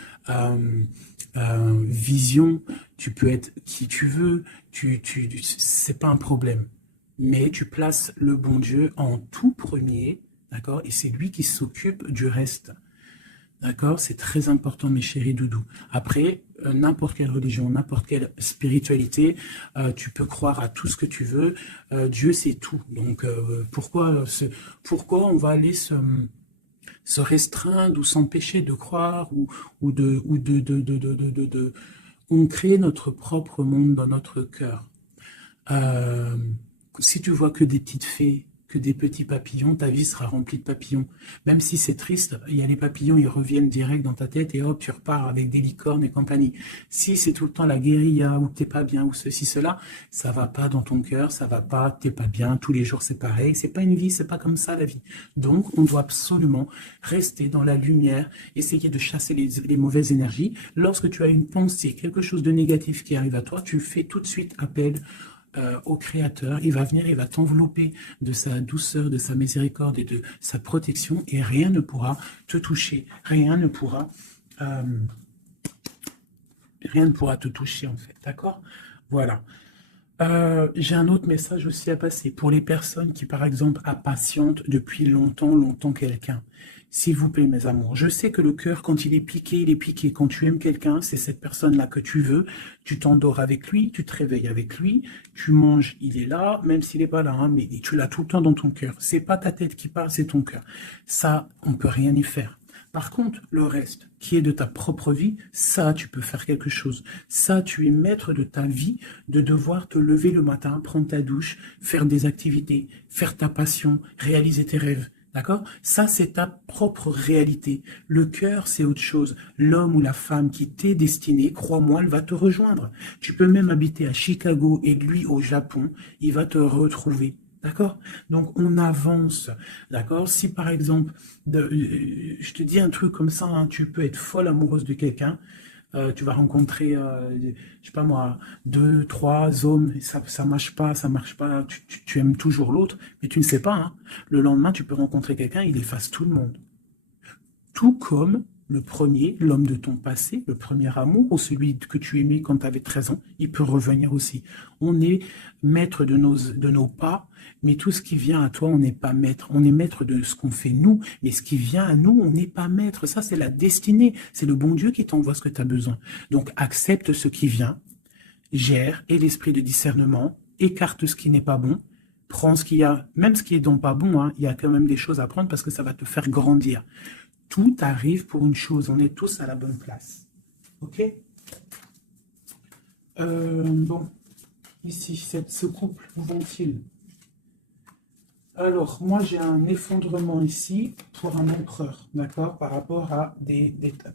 vision, tu peux être qui tu veux, c'est pas un problème. Mais tu places le bon Dieu en tout premier, d'accord? Et c'est lui qui s'occupe du reste. D'accord? C'est très important, mes chéris doudous. Après, n'importe quelle religion, n'importe quelle spiritualité, tu peux croire à tout ce que tu veux. Dieu, c'est tout. Donc, pourquoi on va aller se restreindre ou s'empêcher de croire on crée notre propre monde dans notre cœur. Si tu vois que des petites fées, que des petits papillons, ta vie sera remplie de papillons. Même si c'est triste, il y a les papillons, ils reviennent direct dans ta tête et hop, tu repars avec des licornes et compagnie. Si c'est tout le temps la guérilla, ou t'es pas bien, ou ceci, cela, ça va pas dans ton cœur, ça va pas, t'es pas bien, tous les jours c'est pareil, c'est pas une vie, c'est pas comme ça la vie. Donc, on doit absolument rester dans la lumière, essayer de chasser les mauvaises énergies. Lorsque tu as une pensée, quelque chose de négatif qui arrive à toi, tu fais tout de suite appel au Créateur, il va venir, il va t'envelopper de sa douceur, de sa miséricorde et de sa protection, et rien ne pourra te toucher, rien ne pourra te toucher en fait, d'accord? Voilà. J'ai un autre message aussi à passer pour les personnes qui, par exemple, impatientent depuis longtemps quelqu'un. S'il vous plaît, mes amours, je sais que le cœur, quand il est piqué, il est piqué. Quand tu aimes quelqu'un, c'est cette personne-là que tu veux. Tu t'endors avec lui, tu te réveilles avec lui, tu manges, il est là, même s'il n'est pas là, hein, mais tu l'as tout le temps dans ton cœur. C'est pas ta tête qui parle, c'est ton cœur. Ça, on peut rien y faire. Par contre, le reste, qui est de ta propre vie, ça, tu peux faire quelque chose. Ça, tu es maître de ta vie, de devoir te lever le matin, prendre ta douche, faire des activités, faire ta passion, réaliser tes rêves. D'accord? Ça, c'est ta propre réalité. Le cœur, c'est autre chose. L'homme ou la femme qui t'est destiné, crois-moi, elle va te rejoindre. Tu peux même habiter à Chicago et lui au Japon, il va te retrouver. D'accord? Donc, on avance. D'accord? Si, par exemple, je te dis un truc comme ça, hein, tu peux être folle amoureuse de quelqu'un, tu vas rencontrer, je sais pas moi, 2, 3 hommes, et ça marche pas, tu aimes toujours l'autre, mais tu ne sais pas, hein, le lendemain, tu peux rencontrer quelqu'un, il efface tout le monde. Tout comme le premier, l'homme de ton passé, le premier amour, ou celui que tu aimais quand tu avais 13 ans, il peut revenir aussi. On est maître de nos pas, mais tout ce qui vient à toi, on n'est pas maître. On est maître de ce qu'on fait nous, mais ce qui vient à nous, on n'est pas maître. Ça, c'est la destinée. C'est le bon Dieu qui t'envoie ce que tu as besoin. Donc, accepte ce qui vient, gère, et l'esprit de discernement, écarte ce qui n'est pas bon, prends ce qu'il y a, même ce qui est donc pas bon, hein, il y a quand même des choses à prendre parce que ça va te faire grandir. Tout arrive pour une chose, on est tous à la bonne place. Ok? Bon, ici, ce couple, où vont-ils? Alors, moi, j'ai un effondrement ici pour un empereur, d'accord? Par rapport à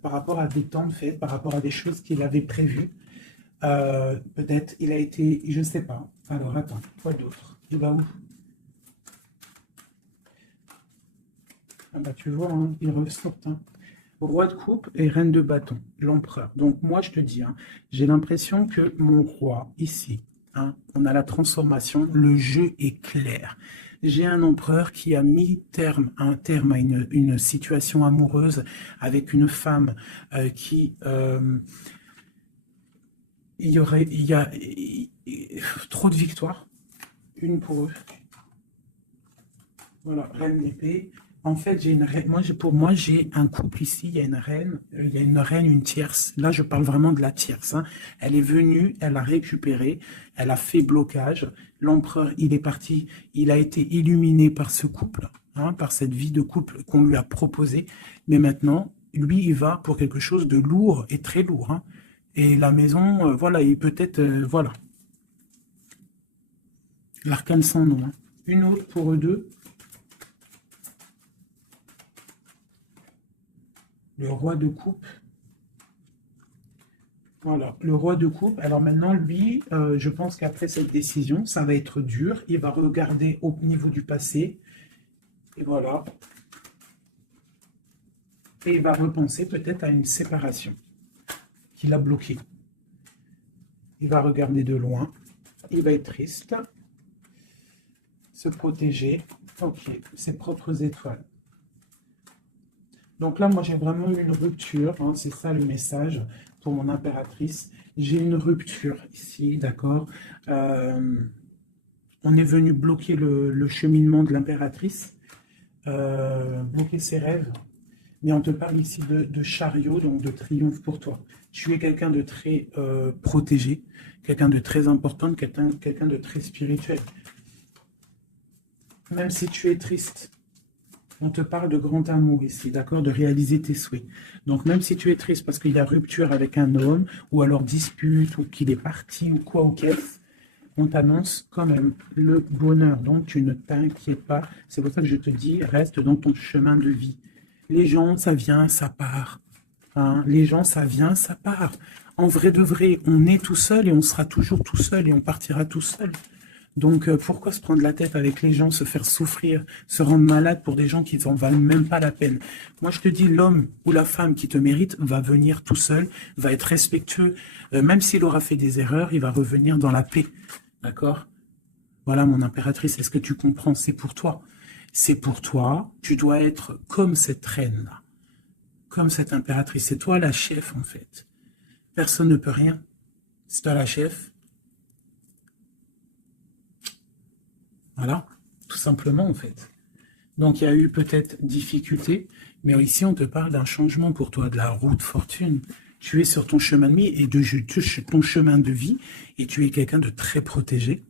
par rapport à des temps de fête, par rapport à des choses qu'il avait prévues. Peut-être, il a été, je ne sais pas. Alors, attends, quoi d'autre? Il va où? Ah bah tu vois, hein, il ressortent. Hein. Roi de coupe et reine de bâton, l'empereur. Donc moi je te dis, hein, j'ai l'impression que mon roi, ici, hein, on a la transformation, le jeu est clair. J'ai un empereur qui a mis un terme à une situation amoureuse avec une femme qui... il y a trop de victoires, une pour eux. Voilà, reine d'épée. En fait, j'ai une reine. Pour moi, j'ai un couple ici. Il y a une reine. Il y a une reine, une tierce. Là, je parle vraiment de la tierce, hein. Elle est venue, elle a récupéré, elle a fait blocage. L'empereur, il est parti. Il a été illuminé par ce couple, hein, par cette vie de couple qu'on lui a proposée. Mais maintenant, lui, il va pour quelque chose de lourd et très lourd, hein. Et la maison, voilà, il peut-être, voilà. L'arcane sans nom, hein. Une autre pour eux deux. Le roi de coupe. Voilà, le roi de coupe. Alors maintenant, lui, je pense qu'après cette décision, ça va être dur. Il va regarder au niveau du passé. Et voilà. Et il va repenser peut-être à une séparation qu'il a bloquée. Il va regarder de loin. Il va être triste. Se protéger. Ok, ses propres étoiles. Donc là, moi, j'ai vraiment eu une rupture, hein, c'est ça le message pour mon impératrice. J'ai une rupture ici, d'accord. On est venu bloquer le cheminement de l'impératrice, bloquer ses rêves. Mais on te parle ici de chariot, donc de triomphe pour toi. Tu es quelqu'un de très protégé, quelqu'un de très important, quelqu'un de très spirituel. Même si tu es triste, on te parle de grand amour ici, d'accord, de réaliser tes souhaits. Donc même si tu es triste parce qu'il y a rupture avec un homme, ou alors dispute, ou qu'il est parti, ou quoi, ou qu'est-ce, on t'annonce quand même le bonheur. Donc tu ne t'inquiètes pas. C'est pour ça que je te dis, reste dans ton chemin de vie. Les gens, ça vient, ça part. Hein, les gens, ça vient, ça part. En vrai de vrai, on est tout seul et on sera toujours tout seul et on partira tout seul. Donc, pourquoi se prendre la tête avec les gens, se faire souffrir, se rendre malade pour des gens qui n'en valent même pas la peine? Moi, je te dis, l'homme ou la femme qui te mérite va venir tout seul, va être respectueux. Même s'il aura fait des erreurs, il va revenir dans la paix. D'accord? Voilà, mon impératrice, est-ce que tu comprends? C'est pour toi. C'est pour toi. Tu dois être comme cette reine-là. Comme cette impératrice. C'est toi la chef, en fait. Personne ne peut rien. C'est toi la chef. Voilà, tout simplement en fait. Donc il y a eu peut-être difficulté, mais ici on te parle d'un changement pour toi, de la roue de fortune. Tu es sur ton chemin de vie et ton chemin de vie, et tu es quelqu'un de très protégé,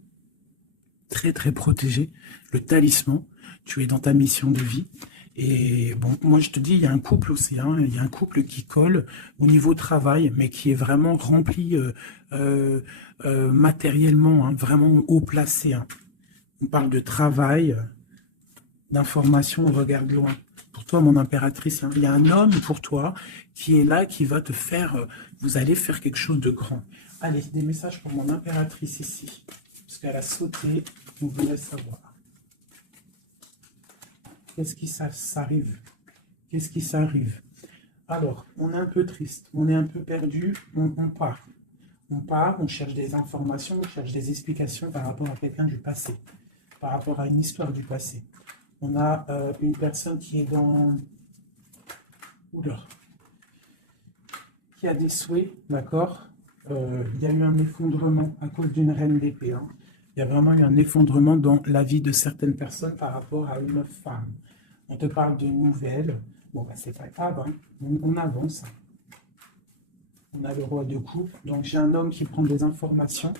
très très protégé. Le talisman, tu es dans ta mission de vie. Et bon, moi je te dis, il y a un couple aussi, hein, il y a un couple qui colle au niveau travail, mais qui est vraiment rempli matériellement, hein, vraiment haut placé, hein. On parle de travail, d'information, on regarde loin. Pour toi, mon impératrice, hein, il y a un homme pour toi qui est là, qui va te faire, vous allez faire quelque chose de grand. Allez, des messages pour mon impératrice ici, parce qu'elle a sauté, vous voulez savoir. Qu'est-ce qui s'arrive? Qu'est-ce qui s'arrive? Alors, on est un peu triste, on est un peu perdu, on part. On part, on cherche des informations, on cherche des explications par rapport à quelqu'un du passé, par rapport à une histoire du passé. On a une personne qui est dans... Oula. Qui a des souhaits, d'accord. Il y a eu un effondrement à cause d'une reine d'épée, hein. Il y a vraiment eu un effondrement dans la vie de certaines personnes par rapport à une femme. On te parle de nouvelles. Bon, bah, c'est pas grave, hein. On avance. On a le roi de coupe. Donc, j'ai un homme qui prend des informations.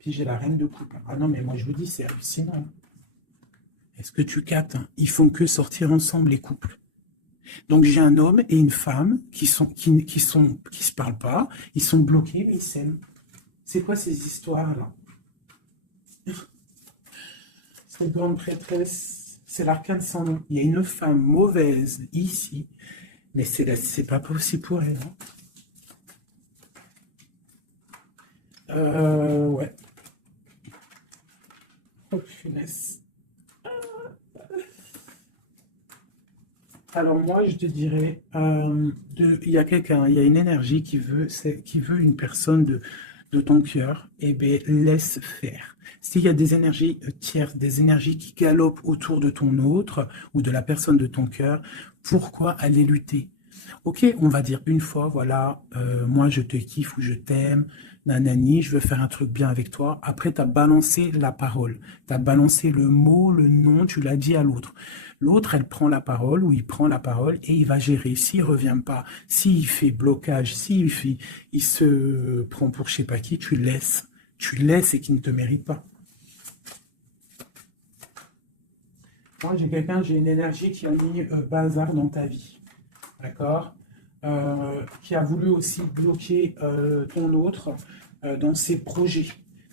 Puis, j'ai la reine de coupe. Ah non, mais moi, je vous dis, c'est hallucinant. Est-ce que tu captes, hein? Ils font que sortir ensemble, les couples. Donc, j'ai un homme et une femme qui se parlent pas. Ils sont bloqués, mais ils s'aiment. C'est quoi ces histoires-là? Cette grande prêtresse, c'est l'arcane sans nom. Il y a une femme mauvaise ici, mais c'est pas possible pour elle. Hein. Ouais. Oh, punaise. Alors moi, je te dirais, il y a quelqu'un, il y a une énergie qui veut une personne de ton cœur, eh bien, laisse faire. S'il y a des énergies tierces, des énergies qui galopent autour de ton autre ou de la personne de ton cœur, pourquoi aller lutter? Ok, on va dire une fois, voilà, moi je te kiffe ou je t'aime, nanani, je veux faire un truc bien avec toi. Après, tu as balancé la parole, tu as balancé le mot, le nom, tu l'as dit à l'autre. L'autre, elle prend la parole ou il prend la parole et il va gérer. S'il revient pas, s'il fait blocage, il se prend pour je sais pas qui, tu le laisses. Tu le laisses et qu'il ne te mérite pas. Moi, j'ai une énergie qui a mis bazar dans ta vie. D'accord, qui a voulu aussi bloquer ton autre dans ses projets.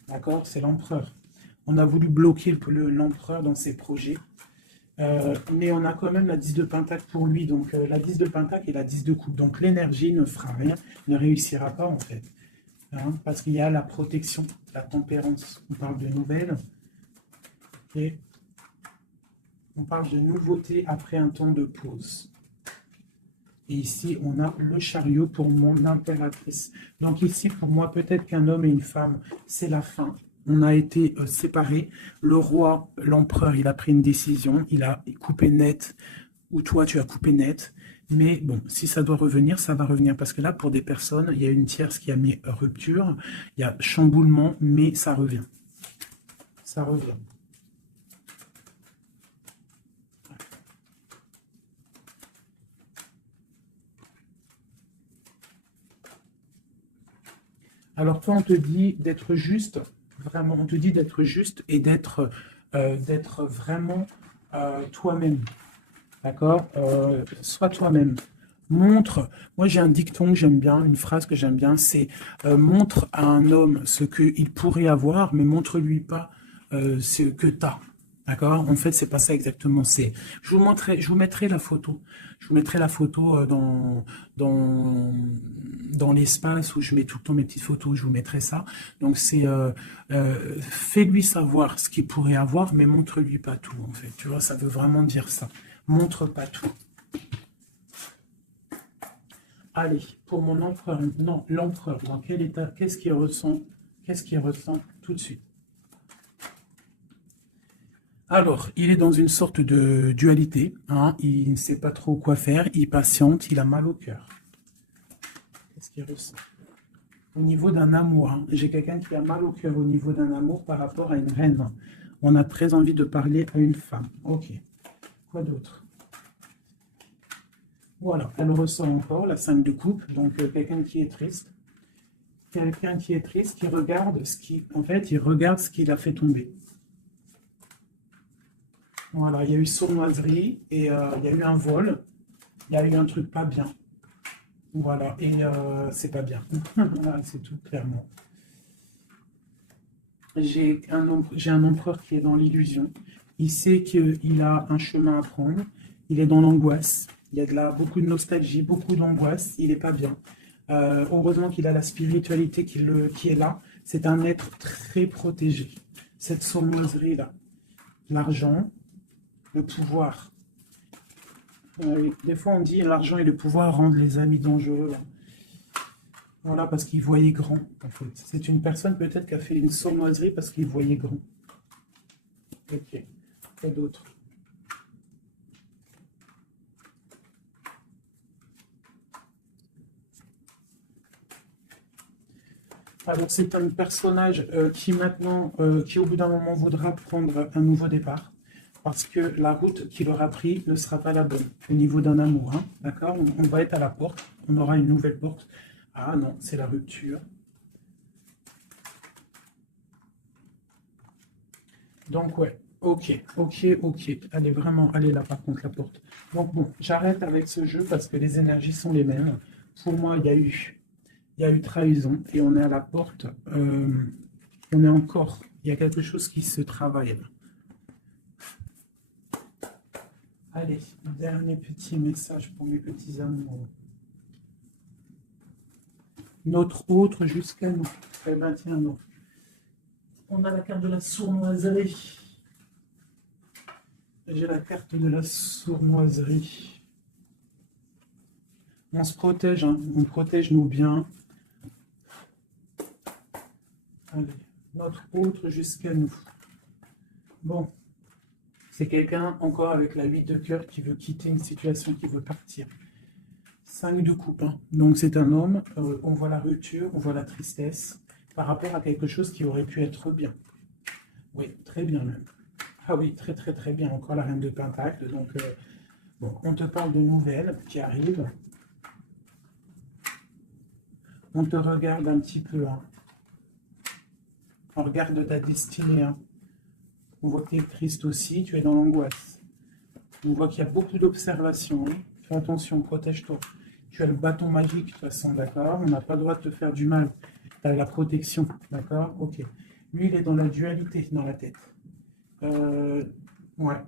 D'accord, c'est l'empereur. On a voulu bloquer l'empereur dans ses projets. Mais on a quand même la 10 de pentacle pour lui. Donc la 10 de pentacle et la 10 de coupe. Donc l'énergie ne fera rien, ne réussira pas en fait. Hein, parce qu'il y a la protection, la tempérance. On parle de nouvelles. Et on parle de nouveauté après un temps de pause. Et ici, on a le chariot pour mon impératrice. Donc ici, pour moi, peut-être qu'un homme et une femme, c'est la fin. On a été séparés. Le roi, l'empereur, il a pris une décision. Il a coupé net, ou toi, tu as coupé net. Mais bon, si ça doit revenir, ça va revenir. Parce que là, pour des personnes, il y a une tierce qui a mis rupture. Il y a chamboulement, mais ça revient. Ça revient. Alors toi, on te dit d'être juste, vraiment, on te dit d'être juste et d'être vraiment toi-même. D'accord, sois toi-même. Montre, moi j'ai un dicton que j'aime bien, une phrase que j'aime bien, c'est montre à un homme ce qu'il pourrait avoir, mais montre-lui pas ce que tu as. D'accord? En fait, c'est pas ça exactement. Je vous mettrai la photo. Je vous mettrai la photo dans, dans l'espace où je mets tout le temps mes petites photos. Je vous mettrai ça. Donc, fais-lui savoir ce qu'il pourrait avoir, mais montre-lui pas tout, en fait. Tu vois, ça veut vraiment dire ça. Montre pas tout. Allez, pour mon empereur, non, l'empereur, dans quel état, qu'est-ce qu'il ressent tout de suite? Alors, il est dans une sorte de dualité, hein, il ne sait pas trop quoi faire, il patiente, il a mal au cœur. Qu'est-ce qu'il ressent? Au niveau d'un amour, hein, j'ai quelqu'un qui a mal au cœur au niveau d'un amour par rapport à une reine. On a très envie de parler à une femme. Ok. Quoi d'autre? Voilà, elle ressent encore la 5 de coupe, donc quelqu'un qui est triste. Quelqu'un qui est triste, qui regarde en fait, il regarde ce qu'il a fait tomber. Voilà, il y a eu sournoiserie et il y a eu un vol. Il y a eu un truc pas bien. Voilà, et c'est pas bien. Voilà, c'est tout, clairement. J'ai un empereur qui est dans l'illusion. Il sait qu'il a un chemin à prendre. Il est dans l'angoisse. Il y a beaucoup de nostalgie, beaucoup d'angoisse. Il n'est pas bien. Heureusement qu'il a la spiritualité qui est là. C'est un être très protégé. Cette sournoiserie-là. L'argent, le pouvoir. Des fois, on dit l'argent et le pouvoir rendent les amis dangereux. Là. Voilà, parce qu'il voyait grand, en fait. C'est une personne peut-être qui a fait une sournoiserie parce qu'il voyait grand. Ok. Quoi d'autre? Alors, c'est un personnage qui maintenant, qui au bout d'un moment voudra prendre un nouveau départ. Parce que la route qu'il aura prise ne sera pas la bonne au niveau d'un amour. Hein, d'accord, on va être à la porte, on aura une nouvelle porte. Ah non, c'est la rupture. Donc ouais, ok. Allez, vraiment, allez là par contre la porte. Donc bon, j'arrête avec ce jeu parce que les énergies sont les mêmes. Pour moi, il y a eu trahison et on est à la porte. On est encore, il y a quelque chose qui se travaille là. Allez, dernier petit message pour mes petits amours. Notre autre jusqu'à nous. Eh bien, tiens, non. On a la carte de la sournoiserie. J'ai la carte de la sournoiserie. On se protège, hein. On protège nos biens. Allez, notre autre jusqu'à nous. Bon. C'est quelqu'un encore avec la 8 de cœur qui veut quitter une situation, qui veut partir. 5 de coupe, hein. Donc c'est un homme, on voit la rupture, on voit la tristesse par rapport à quelque chose qui aurait pu être bien. Oui, très bien même. Ah oui, très très très bien. Encore la reine de Pentacle. Donc, bon, on te parle de nouvelles qui arrivent. On te regarde un petit peu, hein. On regarde ta destinée, hein. On voit que tu es triste aussi, tu es dans l'angoisse. On voit qu'il y a beaucoup d'observations, hein. Fais attention, protège-toi. Tu as le bâton magique, de toute façon, d'accord? On n'a pas le droit de te faire du mal. Tu as la protection, d'accord? Ok. Lui, il est dans la dualité, dans la tête. Ouais.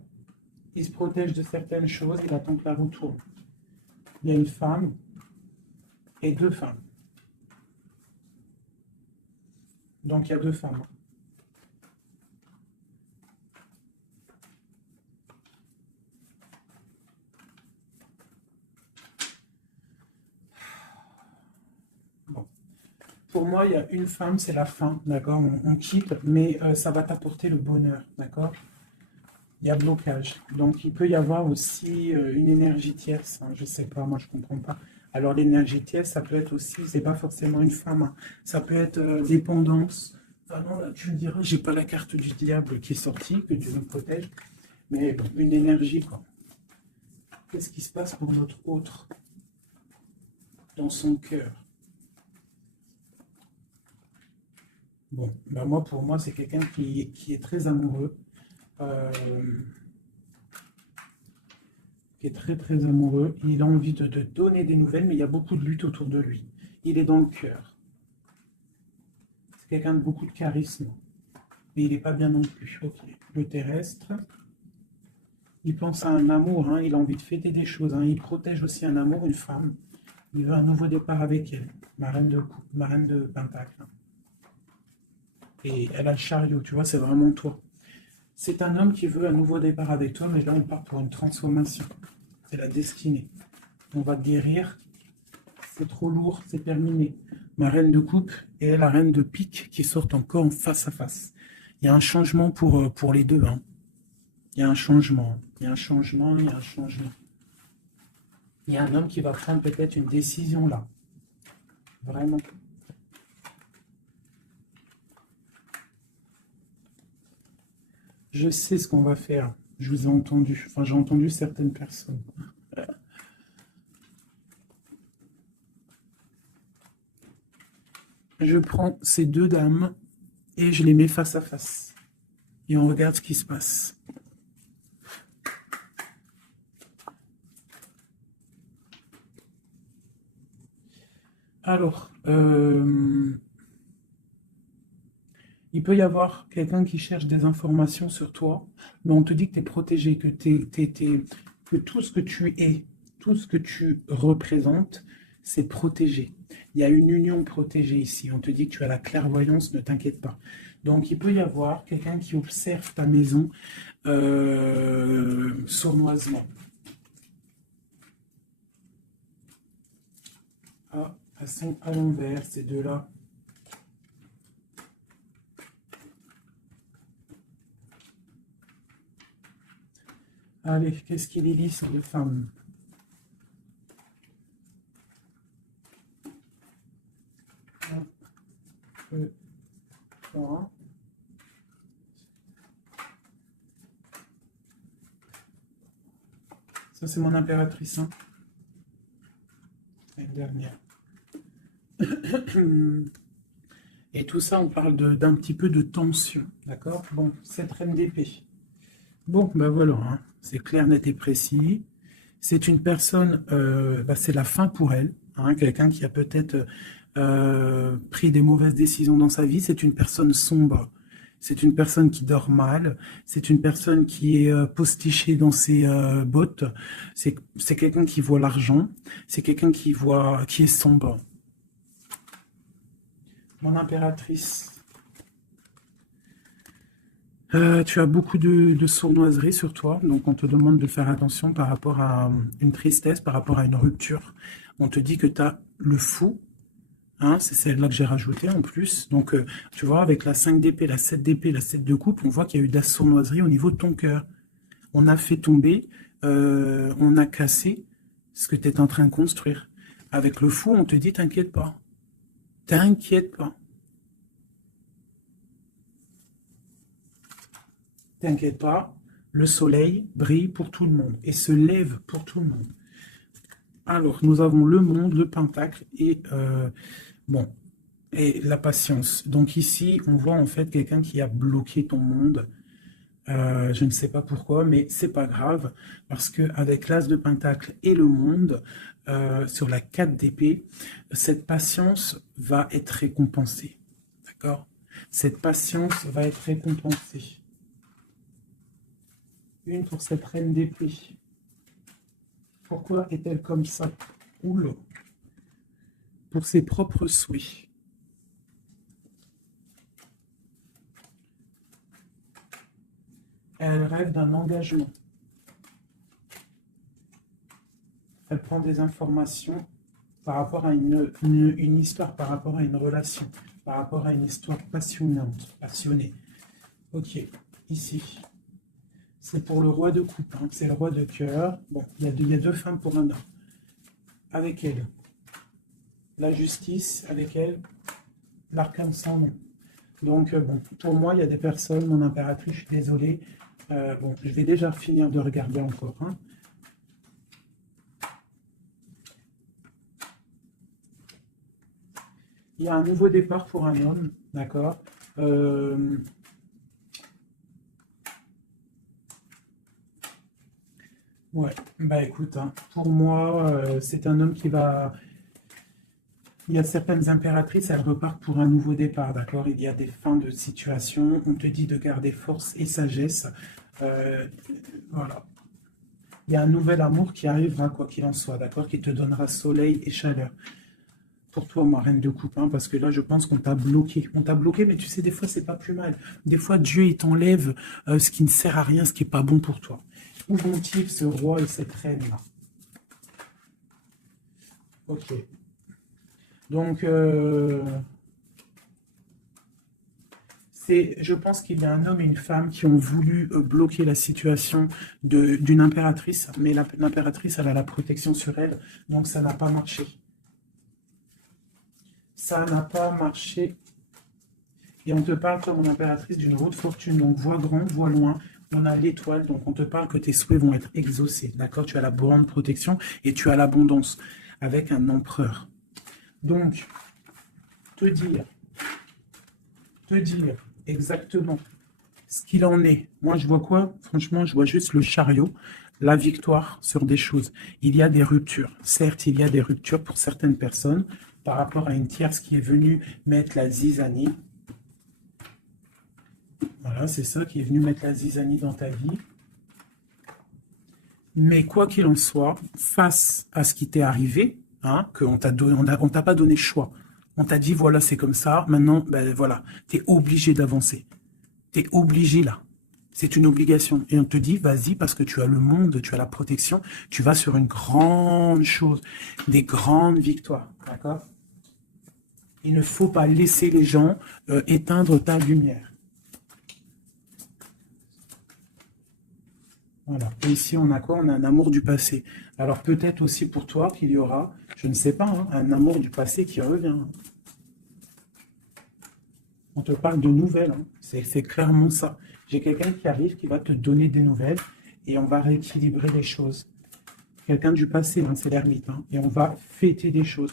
Il se protège de certaines choses, il attend que la roue tourne. Il y a une femme et 2 femmes. Donc il y a 2 femmes. Bon. Pour moi, il y a une femme, c'est la fin, d'accord? On quitte, mais ça va t'apporter le bonheur, d'accord? Il y a blocage. Donc il peut y avoir aussi une énergie tierce, hein, je ne sais pas, moi je ne comprends pas. Alors l'énergie tierce, ça peut être aussi, c'est pas forcément une femme, hein. Ça peut être dépendance. Enfin non, là, tu me diras, j'ai pas la carte du diable qui est sortie, que Dieu nous protège, mais bon, une énergie, quoi. Qu'est-ce qui se passe pour notre autre dans son cœur? Bon, ben moi, pour moi, c'est quelqu'un qui est très amoureux, euh, qui est très très amoureux. Il a envie de donner des nouvelles, mais il y a beaucoup de lutte autour de lui. Il est dans le cœur. C'est quelqu'un de beaucoup de charisme, mais il n'est pas bien non plus. Ok. Le terrestre, il pense à un amour, hein. Il a envie de fêter des choses, hein. Il protège aussi un amour, une femme. Il veut un nouveau départ avec elle, ma reine de Pentacle. Et elle a le chariot, tu vois, c'est vraiment toi. C'est un homme qui veut un nouveau départ avec toi, mais là on part pour une transformation. C'est la destinée. On va guérir. C'est trop lourd, c'est terminé. Ma reine de coupe et la reine de pique qui sortent encore en face à face. Il y a un changement pour les deux, hein. Il y a un changement. Il y a un changement, il y a un changement. Il y a un homme qui va prendre peut-être une décision là. Vraiment. Je sais ce qu'on va faire. Je vous ai entendu. Enfin, j'ai entendu certaines personnes. Je prends ces 2 dames et je les mets face à face. Et on regarde ce qui se passe. Alors, il peut y avoir quelqu'un qui cherche des informations sur toi, mais on te dit que tu es protégé, que tout ce que tu es, tout ce que tu représentes, c'est protégé. Il y a une union protégée ici. On te dit que tu as la clairvoyance, ne t'inquiète pas. Donc, il peut y avoir quelqu'un qui observe ta maison sournoisement. Ah, elles sont à l'envers, ces deux-là. Allez, qu'est-ce qu'il est lisse de femmes? Un, deux, trois. Ça, c'est mon impératrice, hein. Une dernière. Et tout ça, on parle d'un petit peu de tension, d'accord? Bon, cette reine d'épée. Bon, ben voilà, hein. C'est clair, net et précis. C'est une personne, c'est la fin pour elle, hein, quelqu'un qui a peut-être pris des mauvaises décisions dans sa vie. C'est une personne sombre. C'est une personne qui dort mal. C'est une personne qui est postichée dans ses bottes. C'est quelqu'un qui voit l'argent. C'est quelqu'un qui est sombre. Mon impératrice. Tu as beaucoup de sournoiserie sur toi, donc on te demande de faire attention par rapport à une tristesse, par rapport à une rupture. On te dit que tu as le fou, hein, c'est celle-là que j'ai rajoutée en plus. Donc, tu vois, avec la 5 d'épée, la 7 d'épée, la 7 de coupe, on voit qu'il y a eu de la sournoiserie au niveau de ton cœur. On a fait tomber, on a cassé ce que tu es en train de construire. Avec le fou, on te dit, t'inquiète pas. T'inquiète pas. T'inquiète pas, le soleil brille pour tout le monde et se lève pour tout le monde. Alors, nous avons le monde, le pentacle et, bon, et la patience. Donc ici, on voit en fait quelqu'un qui a bloqué ton monde. Je ne sais pas pourquoi, mais c'est pas grave, parce que avec l'as de pentacle et le monde, sur la 4 d'épée, cette patience va être récompensée. D'accord? Cette patience va être récompensée. Une pour cette reine d'épée. Pourquoi est-elle comme ça? Oula. Pour ses propres souhaits. Elle rêve d'un engagement. Elle prend des informations par rapport à une histoire, par rapport à une relation, par rapport à une histoire passionnante, passionnée. Ok, ici. C'est pour le roi de coupe, hein. C'est le roi de cœur. Bon, il y a deux femmes pour un homme. Avec elle, la justice, avec elle, l'arcane sans nom. Donc, bon, pour moi, il y a des personnes, mon impératrice, je suis désolé. Bon, je vais déjà finir de regarder encore. Hein. Il y a un nouveau départ pour un homme, d'accord. Ouais, bah écoute, hein, pour moi, c'est un homme qui va... Il y a certaines impératrices, elles repartent pour un nouveau départ, d'accord? Il y a des fins de situation, on te dit de garder force et sagesse. Voilà. Il y a un nouvel amour qui arrivera, quoi qu'il en soit, d'accord? Qui te donnera soleil et chaleur. Pour toi, ma reine de coupe, hein, parce que là, je pense qu'on t'a bloqué. On t'a bloqué, mais tu sais, des fois, c'est pas plus mal. Des fois, Dieu, il t'enlève ce qui ne sert à rien, ce qui n'est pas bon pour toi. Où vont-ils, ce roi et cette reine-là? Ok. Donc, je pense qu'il y a un homme et une femme qui ont voulu bloquer la situation d'une impératrice, mais l'impératrice, elle a la protection sur elle, donc ça n'a pas marché. Ça n'a pas marché. Et on te parle comme mon impératrice d'une route fortune, donc vois grand, vois loin. On a l'étoile, donc on te parle que tes souhaits vont être exaucés, d'accord? Tu as la bonne protection et tu as l'abondance avec un empereur. Donc, te dire exactement ce qu'il en est. Moi, je vois quoi? Franchement, je vois juste le chariot, la victoire sur des choses. Il y a des ruptures. Certes, il y a des ruptures pour certaines personnes par rapport à une tierce qui est venue mettre la zizanie. Voilà, c'est ça qui est venu mettre la zizanie dans ta vie. Mais quoi qu'il en soit, face à ce qui t'est arrivé, hein, qu'on t'a pas donné le choix. On t'a dit, voilà, c'est comme ça. Maintenant, ben voilà, tu es obligé d'avancer. Tu es obligé là. C'est une obligation. Et on te dit, vas-y, parce que tu as le monde, tu as la protection, tu vas sur une grande chose, des grandes victoires. D'accord? Il ne faut pas laisser les gens éteindre ta lumière. Voilà. Et ici, on a quoi? On a un amour du passé. Alors, peut-être aussi pour toi qu'il y aura, je ne sais pas, hein, un amour du passé qui revient. On te parle de nouvelles. Hein. C'est clairement ça. J'ai quelqu'un qui arrive, qui va te donner des nouvelles et on va rééquilibrer les choses. Quelqu'un du passé, hein, c'est l'ermite. Hein, et on va fêter des choses.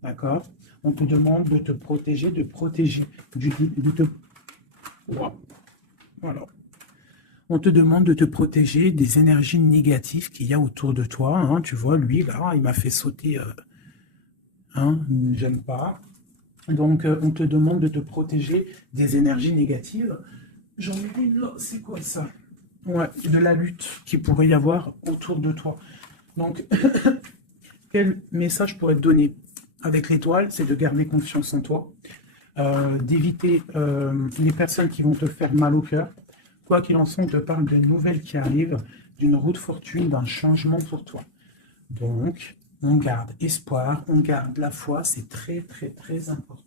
D'accord? On te demande de te protéger, Voilà. On te demande de te protéger des énergies négatives qu'il y a autour de toi. Hein. Tu vois, lui, là, il m'a fait sauter. Hein, j'aime pas. Donc, on te demande de te protéger des énergies négatives. J'en ai une là, c'est quoi ça? Ouais, de la lutte qu'il pourrait y avoir autour de toi. Donc, quel message pourrait te donner avec l'étoile? C'est de garder confiance en toi, d'éviter les personnes qui vont te faire mal au cœur. Quoi qu'il en soit, on te parle de nouvelles qui arrivent, d'une route fortune, d'un changement pour toi. Donc, on garde espoir, on garde la foi, c'est très, très, très important.